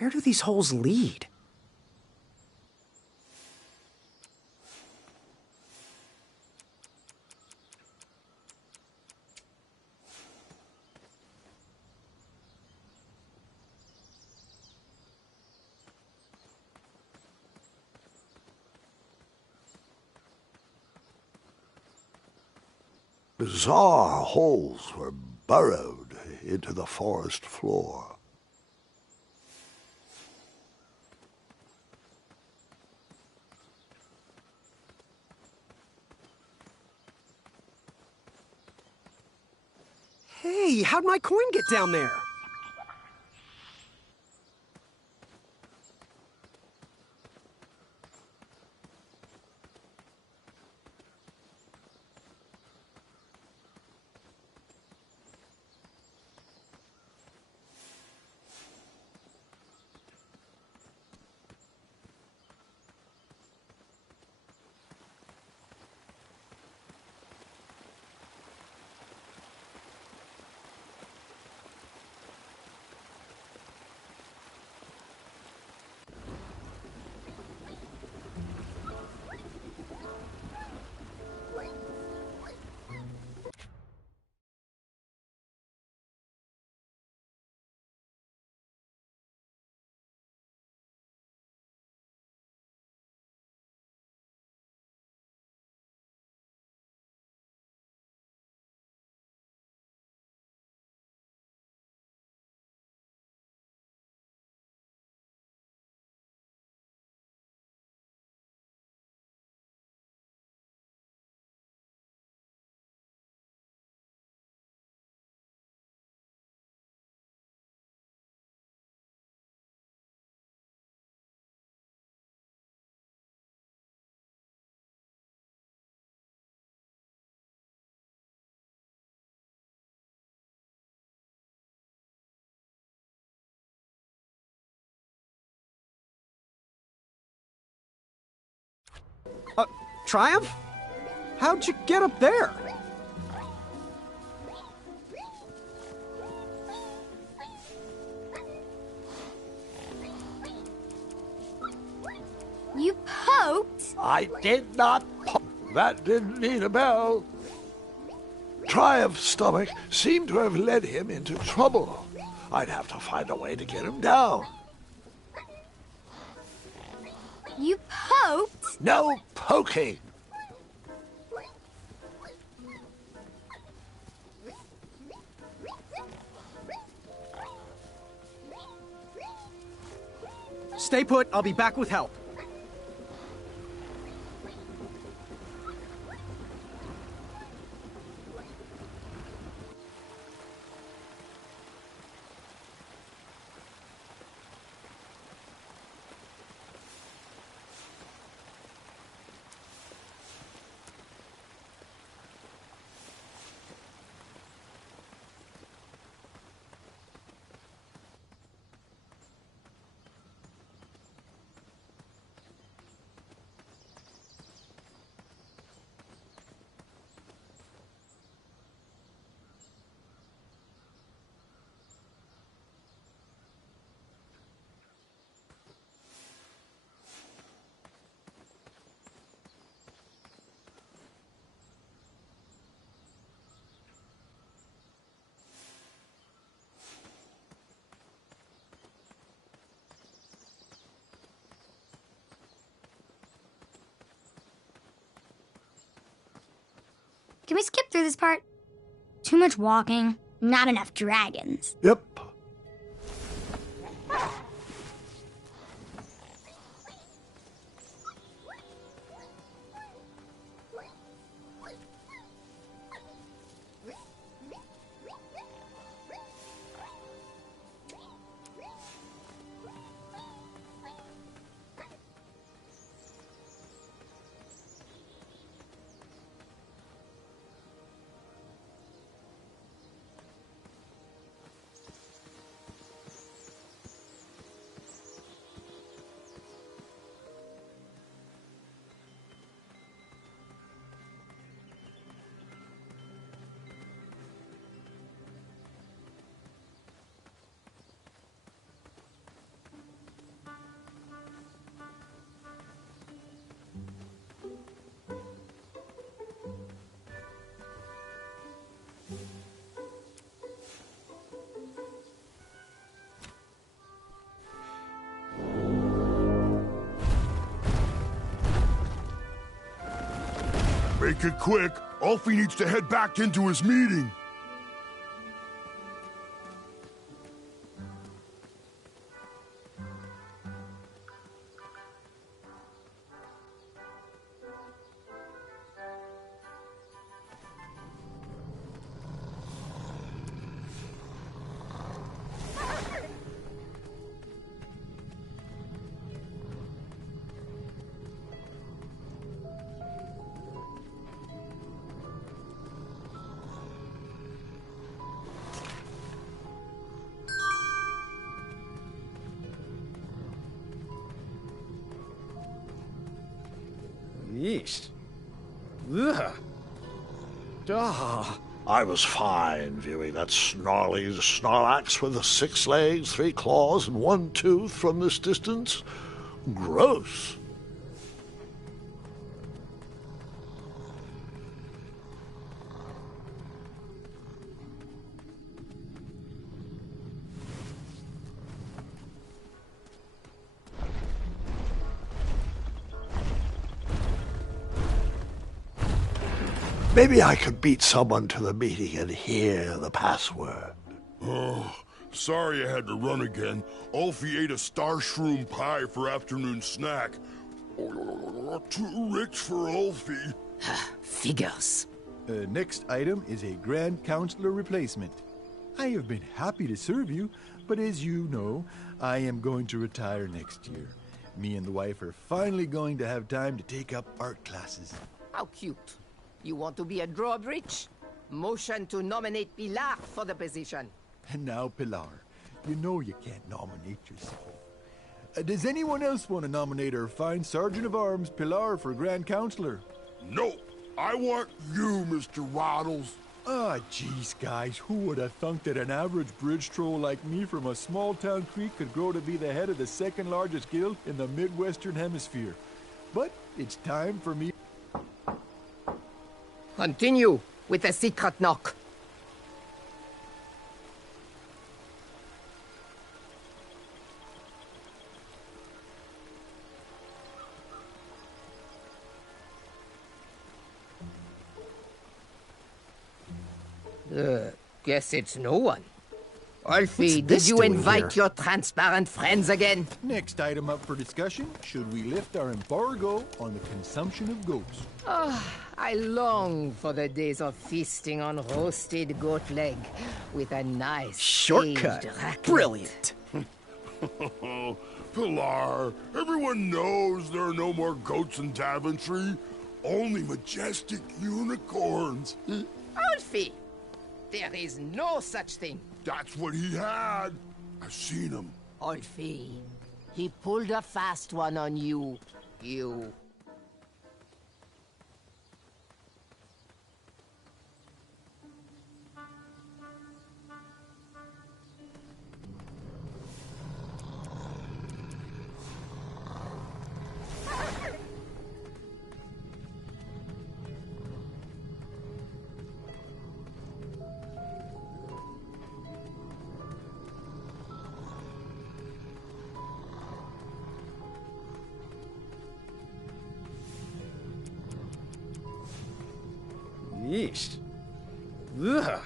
Where do these holes lead? Bizarre holes were burrowed into the forest floor. Hey, how'd my coin get down there? Triumph? How'd you get up there? You poked? I did not poke. That didn't need a bell. Triumph's stomach seemed to have led him into trouble. I'd have to find a way to get him down. You poked? No poking. Stay put, I'll be back with help. Can we skip through this part? Too much walking, not enough dragons. Yep. Make it quick. Ulfie needs to head back into his meeting. Yeesh. Ugh. Ah. I was fine viewing that snarly Snorlax with the 6 legs, 3 claws, and 1 tooth from this distance. Gross. Maybe I could beat someone to the meeting and hear the password. Oh, sorry I had to run again. Ulfie ate a star shroom pie for afternoon snack. Too rich for Ulfie. Figures. Next item is a Grand Counselor replacement. I have been happy to serve you, but as you know, I am going to retire next year. Me and the wife are finally going to have time to take up art classes. How cute. You want to be a drawbridge? Motion to nominate Pilar for the position. And now, Pilar, you know you can't nominate yourself. Does anyone else want to nominate our fine Sergeant of Arms, Pilar, for Grand Counselor? No, I want you, Mr. Waddles. Ah, geez, guys, who would have thunk that an average bridge troll like me from a small-town creek could grow to be the head of the second largest guild in the Midwestern Hemisphere? But it's time for me. Continue with the secret knock. Guess it's no one. Ulfie, did you invite your transparent friends again? Next item up for discussion, should we lift our embargo on the consumption of goats? I long for the days of feasting on roasted goat leg with a nice Shortcut. aged raclette. Brilliant. Pilar, everyone knows there are no more goats in Daventry. Only majestic unicorns. Ulfie, there is no such thing. That's what he had. I've seen him. Ulfie, he pulled a fast one on you. You. Yeesh. Ugh.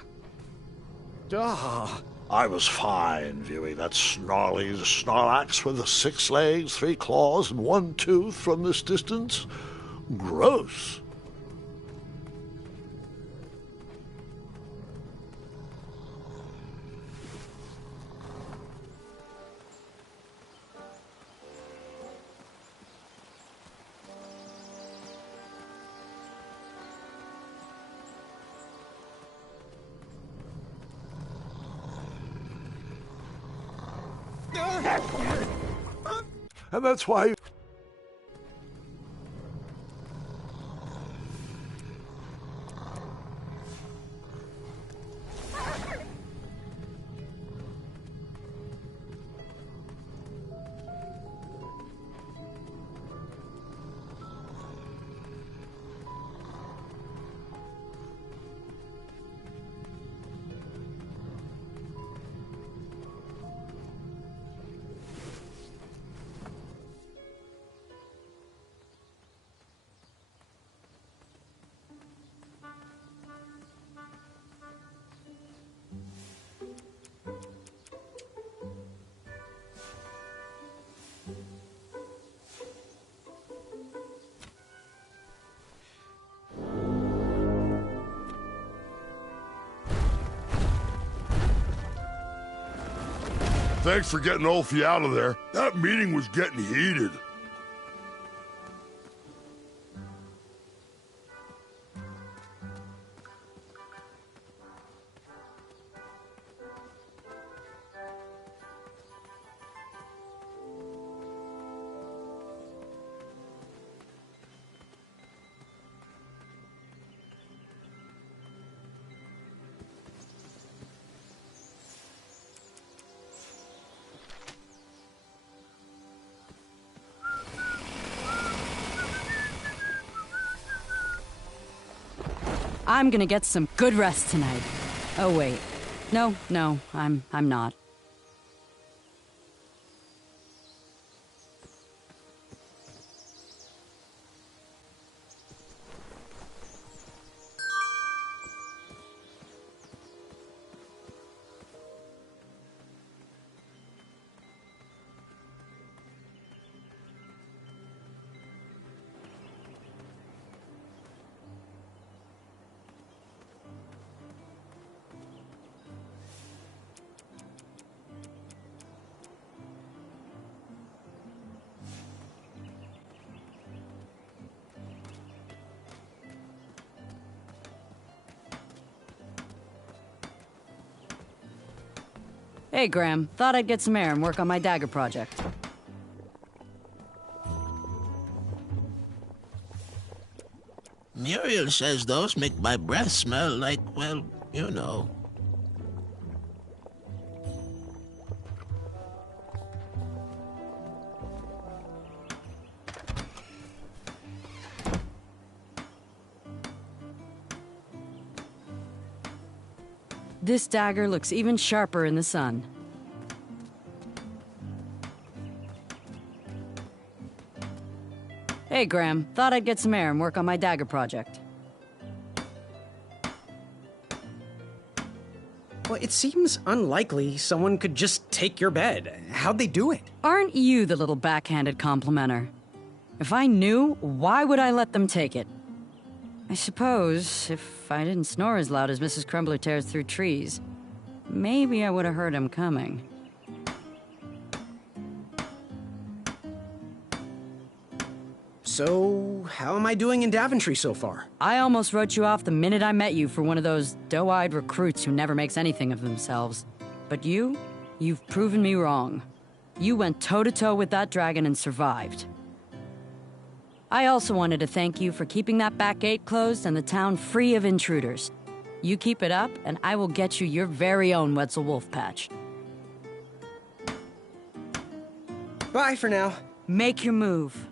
Ah. I was fine viewing that snarly Snorlax with the 6 legs, 3 claws, and 1 tooth from this distance. Gross. And that's why... Thanks for getting Ulfie out of there. That meeting was getting heated. I'm gonna get some good rest tonight. Oh, wait. No, I'm not. Hey, Graham. Thought I'd get some air and work on my dagger project. Muriel says those make my breath smell like, well, you know. This dagger looks even sharper in the sun. Hey, Graham. Thought I'd get some air and work on my dagger project. Well, it seems unlikely someone could just take your bed. How'd they do it? Aren't you the little backhanded complimenter? If I knew, why would I let them take it? I suppose if I didn't snore as loud as Mrs. Crumbler tears through trees, maybe I would have heard him coming. So, how am I doing in Daventry so far? I almost wrote you off the minute I met you for one of those doe-eyed recruits who never makes anything of themselves. But you've proven me wrong. You went toe-to-toe with that dragon and survived. I also wanted to thank you for keeping that back gate closed and the town free of intruders. You keep it up, and I will get you your very own Wetzel Wolf patch. Bye for now. Make your move.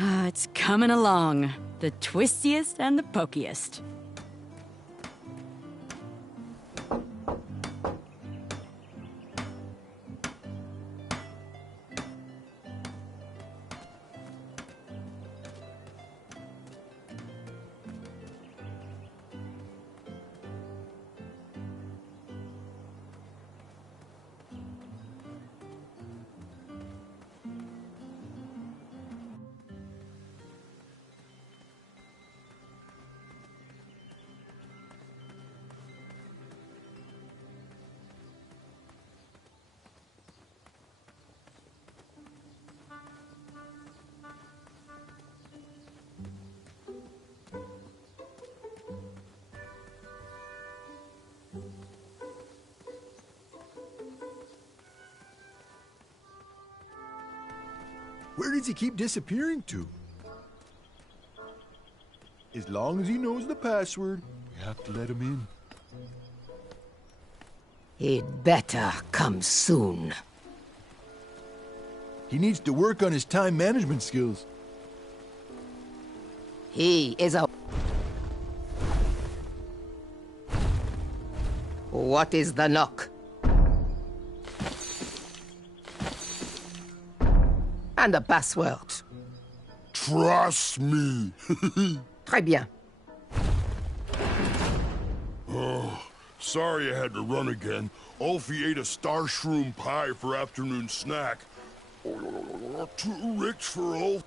It's coming along. The twistiest and the pokiest. Where does he keep disappearing to? As long as he knows the password, we have to let him in. He'd better come soon. He needs to work on his time management skills. He is a... What is the knock? And the password. Trust me. Très bien. Oh, sorry I had to run again. Ulfie ate a star shroom pie for afternoon snack. Too rich for Ulf.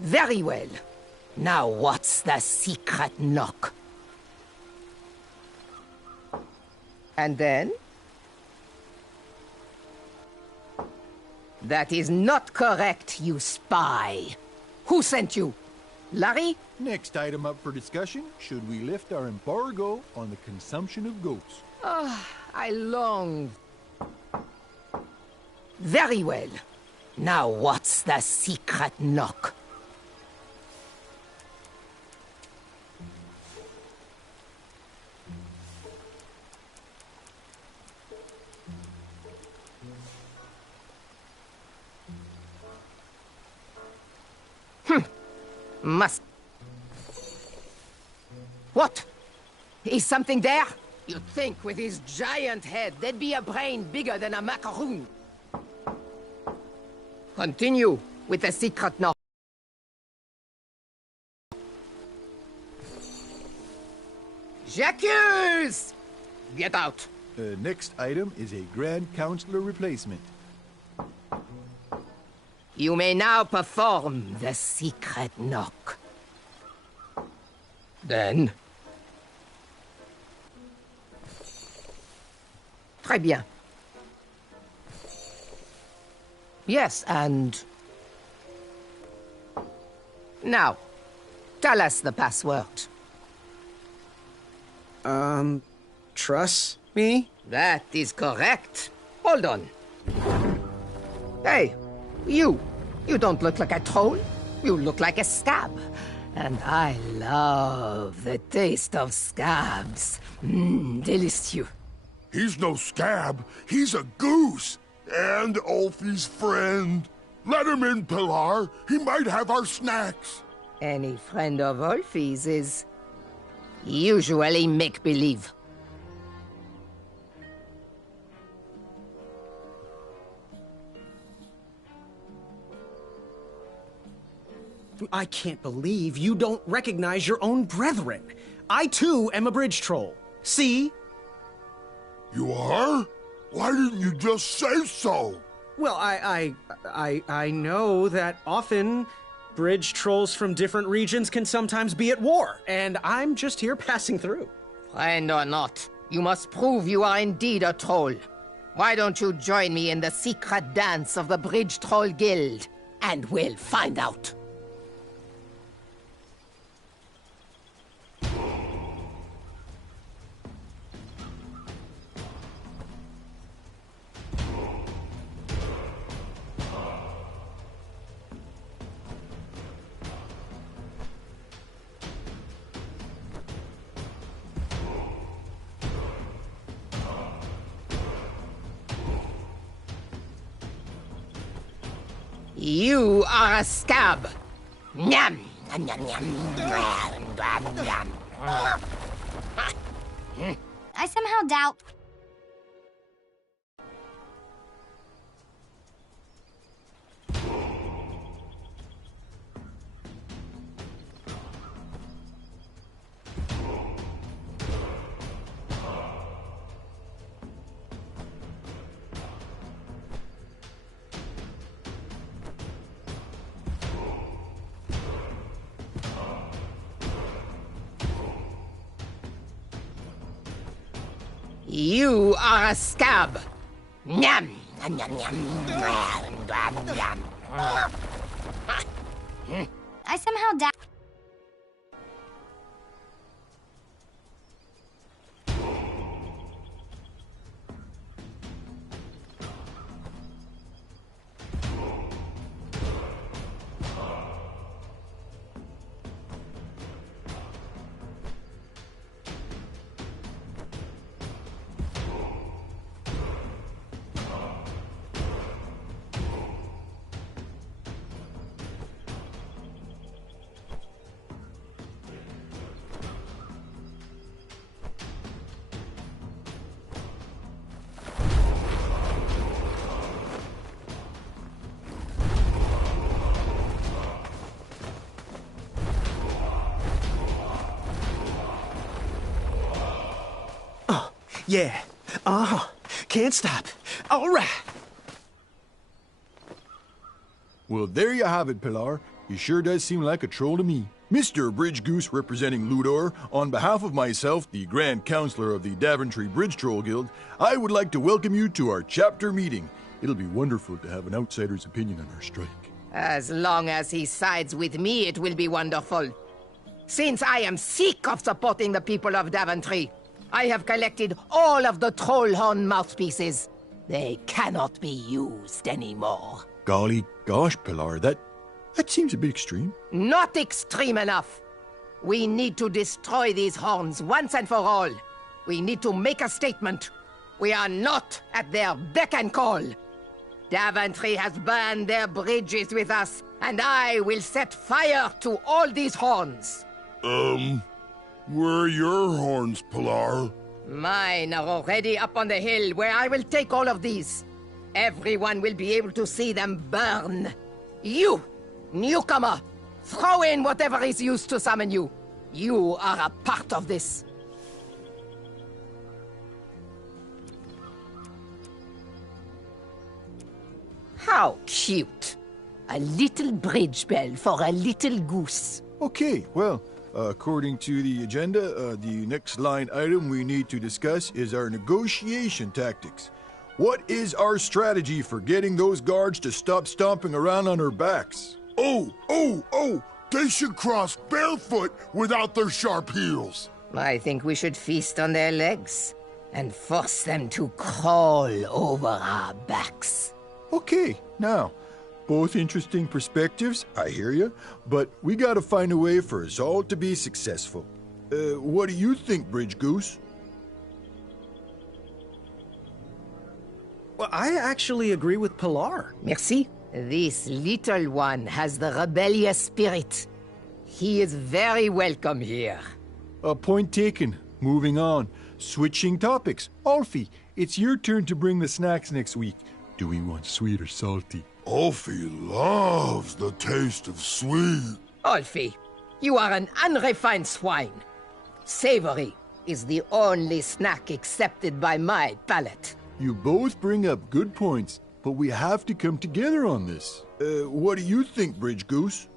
Very well. Now what's the secret knock? And then? That is not correct, you spy. Who sent you? Larry? Next item up for discussion, should we lift our embargo on the consumption of goats? I long. Very well. Now what's the secret knock? Must... What? Is something there? You'd think with his giant head, there'd be a brain bigger than a macaroon. Continue with the secret knock. J'accuse! Get out. Next item is a Grand Counselor replacement. You may now perform the secret knock. Then... Très bien. Yes, and... Now, tell us the password. Trust me? That is correct. Hold on. Hey, you don't look like a troll. You look like a scab. And I love the taste of scabs. Delicious. He's no scab. He's a goose. And Ulfie's friend. Let him in, Pilar. He might have our snacks. Any friend of Ulfie's is usually make-believe. I can't believe you don't recognize your own brethren. I, too, am a bridge troll. See? You are? Why didn't you just say so? Well, I know that often bridge trolls from different regions can sometimes be at war, and I'm just here passing through. Friend or not, you must prove you are indeed a troll. Why don't you join me in the secret dance of the Bridge Troll Guild, and we'll find out. You are a scab. Nyam. Nyam, nyam, nyam. I somehow doubt... You are a scab. Nyam. Nyam, nyam, nyam. I somehow doubt... Yeah. Can't stop. All right. Well, there you have it, Pilar. He sure does seem like a troll to me. Mr. Bridge Goose representing Ludor, on behalf of myself, the Grand Counselor of the Daventry Bridge Troll Guild, I would like to welcome you to our chapter meeting. It'll be wonderful to have an outsider's opinion on our strike. As long as he sides with me, it will be wonderful. Since I am sick of supporting the people of Daventry, I have collected all of the troll horn mouthpieces. They cannot be used anymore. Golly gosh, Pilar, that seems a bit extreme. Not extreme enough. We need to destroy these horns once and for all. We need to make a statement. We are not at their beck and call. Daventry has burned their bridges with us, and I will set fire to all these horns. Where are your horns, Pilar? Mine are already up on the hill where I will take all of these. Everyone will be able to see them burn. You, newcomer, throw in whatever is used to summon you. You are a part of this. How cute. A little bridge bell for a little goose. Okay, well, according to the agenda, the next line item we need to discuss is our negotiation tactics. What is our strategy for getting those guards to stop stomping around on our backs? Oh! They should cross barefoot without their sharp heels. I think we should feast on their legs and force them to crawl over our backs. Okay, now, both interesting perspectives, I hear you, but we gotta find a way for us all to be successful. What do you think, Bridge Goose? Well, I actually agree with Pilar. Merci. This little one has the rebellious spirit. He is very welcome here. Point taken. Moving on. Switching topics. Alfie, it's your turn to bring the snacks next week. Do we want sweet or salty? Alfie loves the taste of sweet. Alfie, you are an unrefined swine. Savory is the only snack accepted by my palate. You both bring up good points, but we have to come together on this. What do you think, Bridge Goose?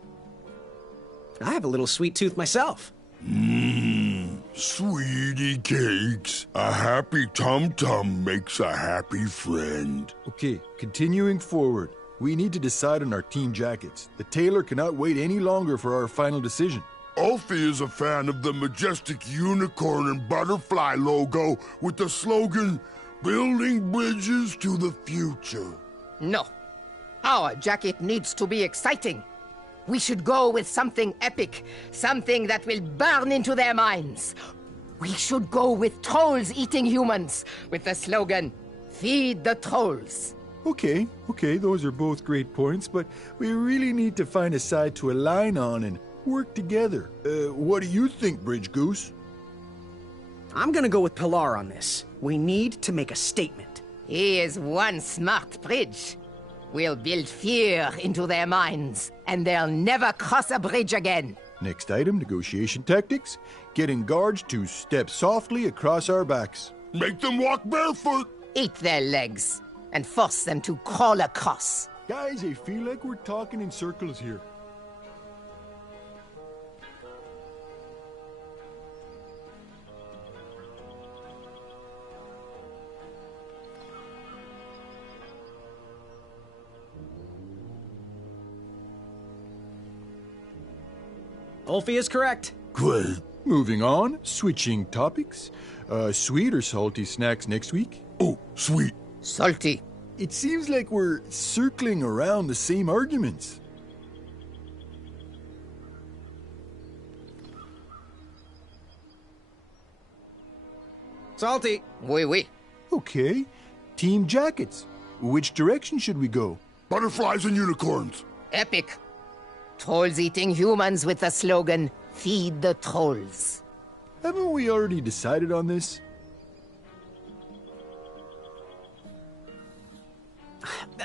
I have a little sweet tooth myself. Sweetie cakes. A happy tum-tum makes a happy friend. Okay, continuing forward. We need to decide on our team jackets. The tailor cannot wait any longer for our final decision. Alfie is a fan of the majestic unicorn and butterfly logo with the slogan, "Building bridges to the future." No. Our jacket needs to be exciting. We should go with something epic, something that will burn into their minds. We should go with trolls eating humans, with the slogan, "Feed the trolls." Okay, those are both great points, but we really need to find a side to align on and work together. What do you think, Bridge Goose? I'm gonna go with Pilar on this. We need to make a statement. He is one smart bridge. We'll build fear into their minds, and they'll never cross a bridge again. Next item, negotiation tactics. Getting guards to step softly across our backs. Make them walk barefoot. Eat their legs, and force them to crawl across. Guys, I feel like we're talking in circles here. Ulfie is correct. Great. Moving on, switching topics. Sweet or salty snacks next week? Oh, sweet. Salty. It seems like we're circling around the same arguments. Salty. Oui. Okay. Team jackets. Which direction should we go? Butterflies and unicorns. Epic. Trolls eating humans with the slogan, "Feed the trolls." Haven't we already decided on this?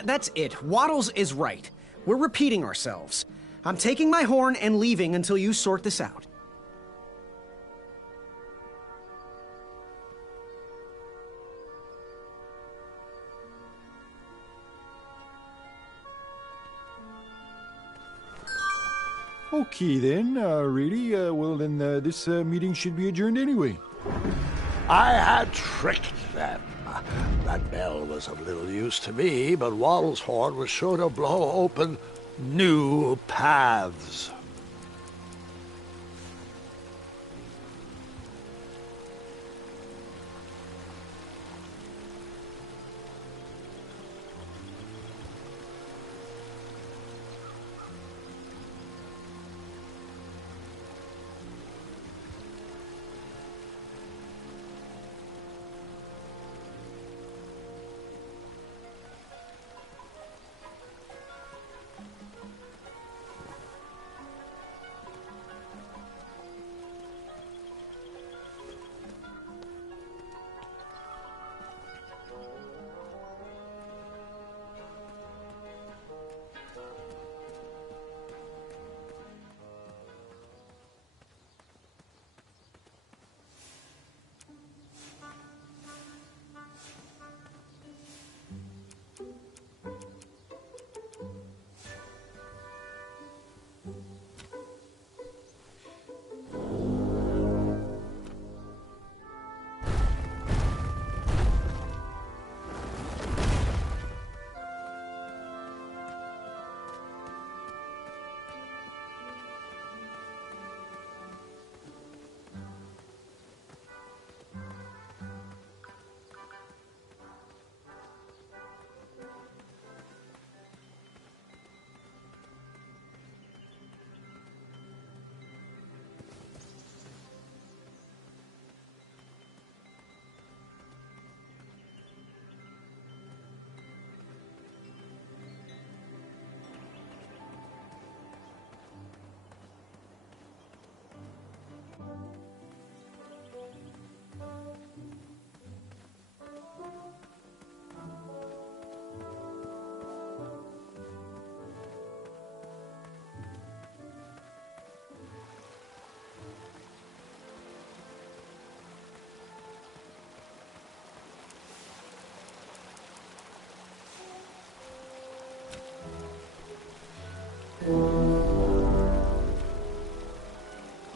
That's it. Waddles is right. We're repeating ourselves. I'm taking my horn and leaving until you sort this out. Okay then, really? Well then, this meeting should be adjourned anyway. I had tricked them. That bell was of little use to me, but Waddle's horn was sure to blow open new paths.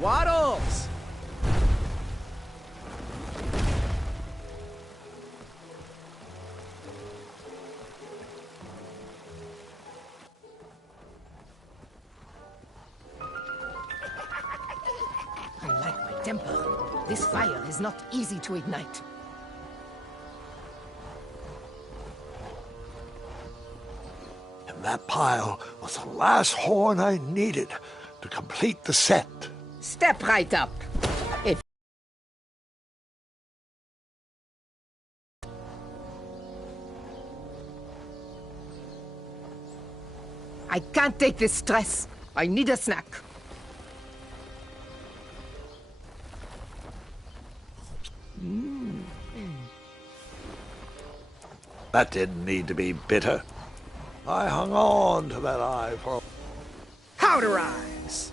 Waddles! I like my temper. This fire is not easy to ignite. And that pile was the last horn I needed to complete the set. Step right up. If I can't take this stress. I need a snack. That didn't need to be bitter. I hung on to that eye for... Powder eyes!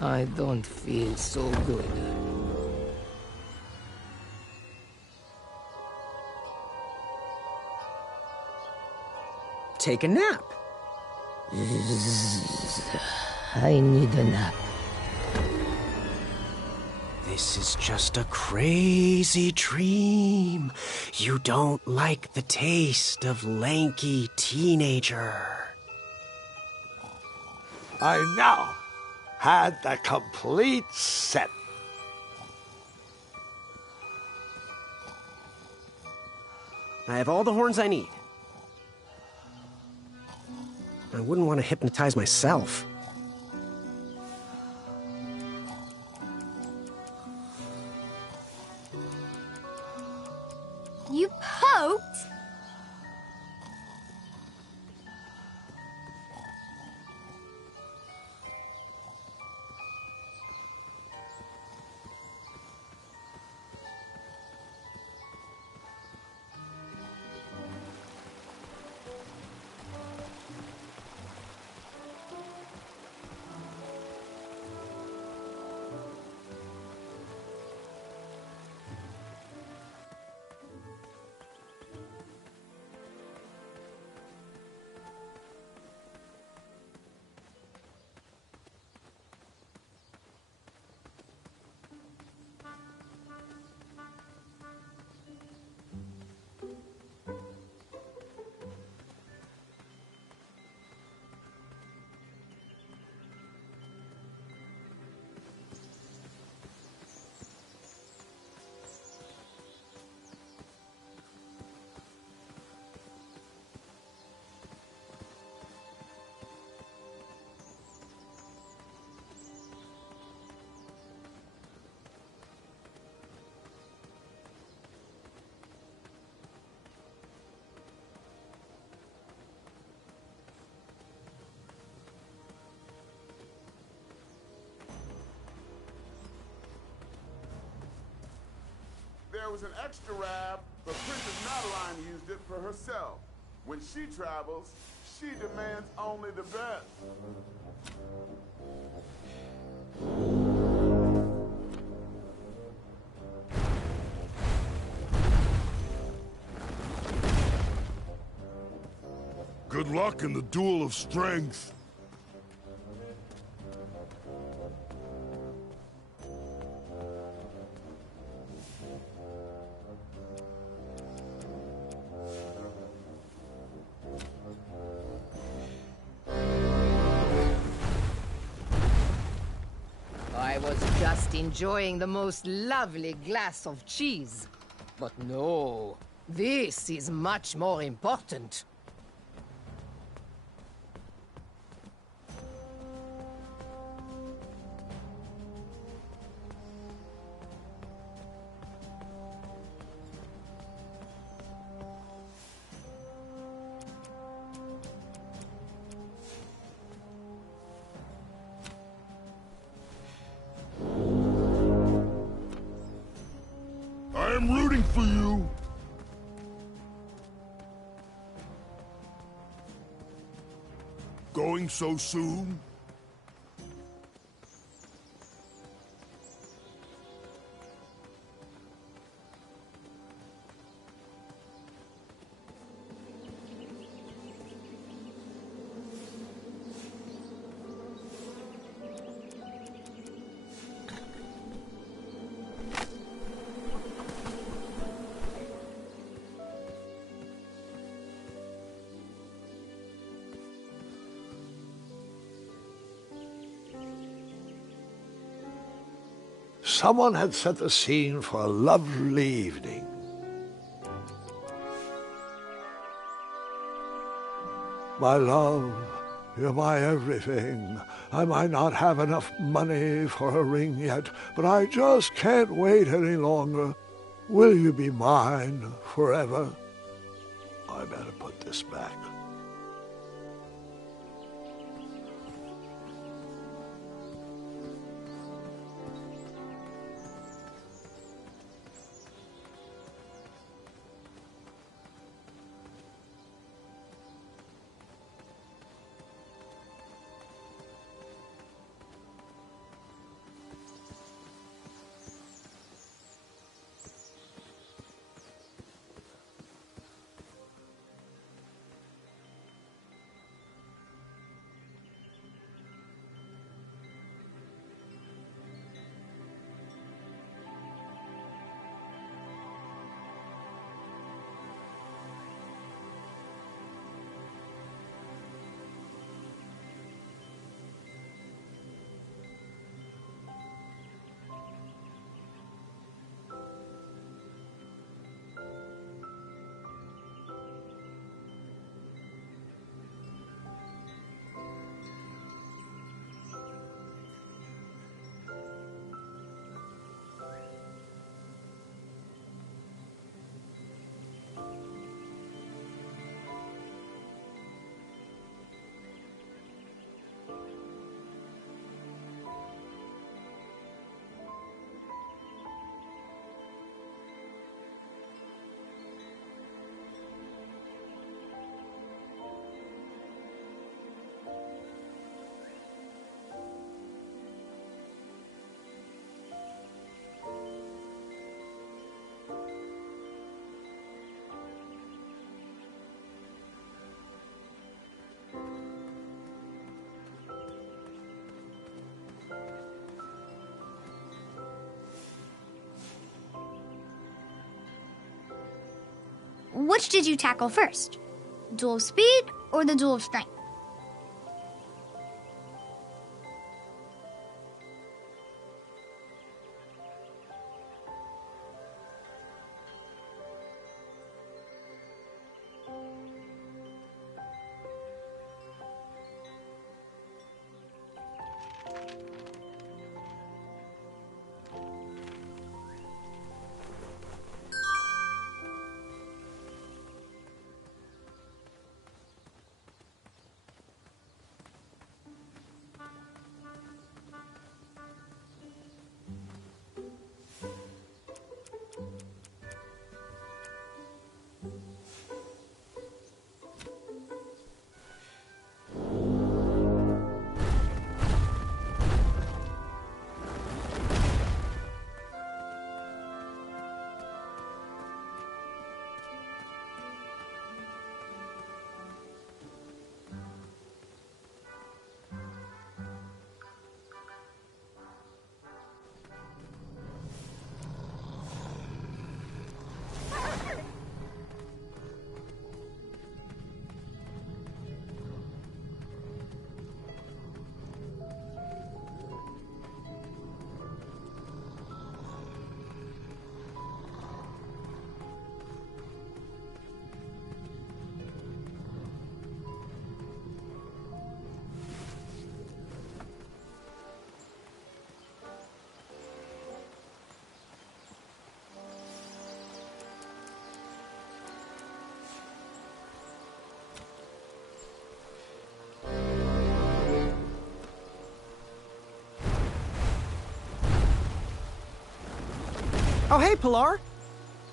I don't feel so good. Take a nap. I need a nap. This is just a crazy dream. You don't like the taste of lanky teenager. I now had the complete set. I have all the horns I need. I wouldn't want to hypnotize myself. You poked? there was an extra raft, but Princess Madeline used it for herself. When she travels, she demands only the best. Good luck in the duel of strength. I was just enjoying the most lovely glass of cheese. But no, this is much more important. I am rooting for you. Going so soon? Someone had set the scene for a lovely evening. My love, you're my everything. I might not have enough money for a ring yet, but I just can't wait any longer. Will you be mine forever? I better put this back. Which did you tackle first? Duel of speed or the duel of strength? Oh, hey, Pilar.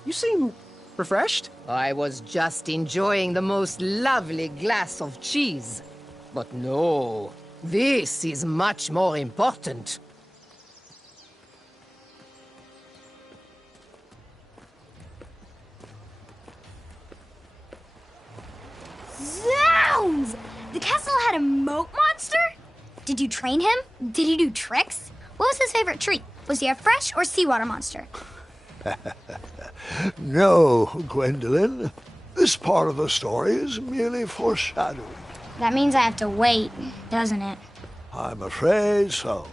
You seem refreshed. I was just enjoying the most lovely glass of cheese. But no, this is much more important. Zounds! The castle had a moat monster? Did you train him? Did he do tricks? What was his favorite treat? Was he a fresh or seawater monster? No, Gwendolyn. This part of the story is merely foreshadowing. That means I have to wait, doesn't it? I'm afraid so.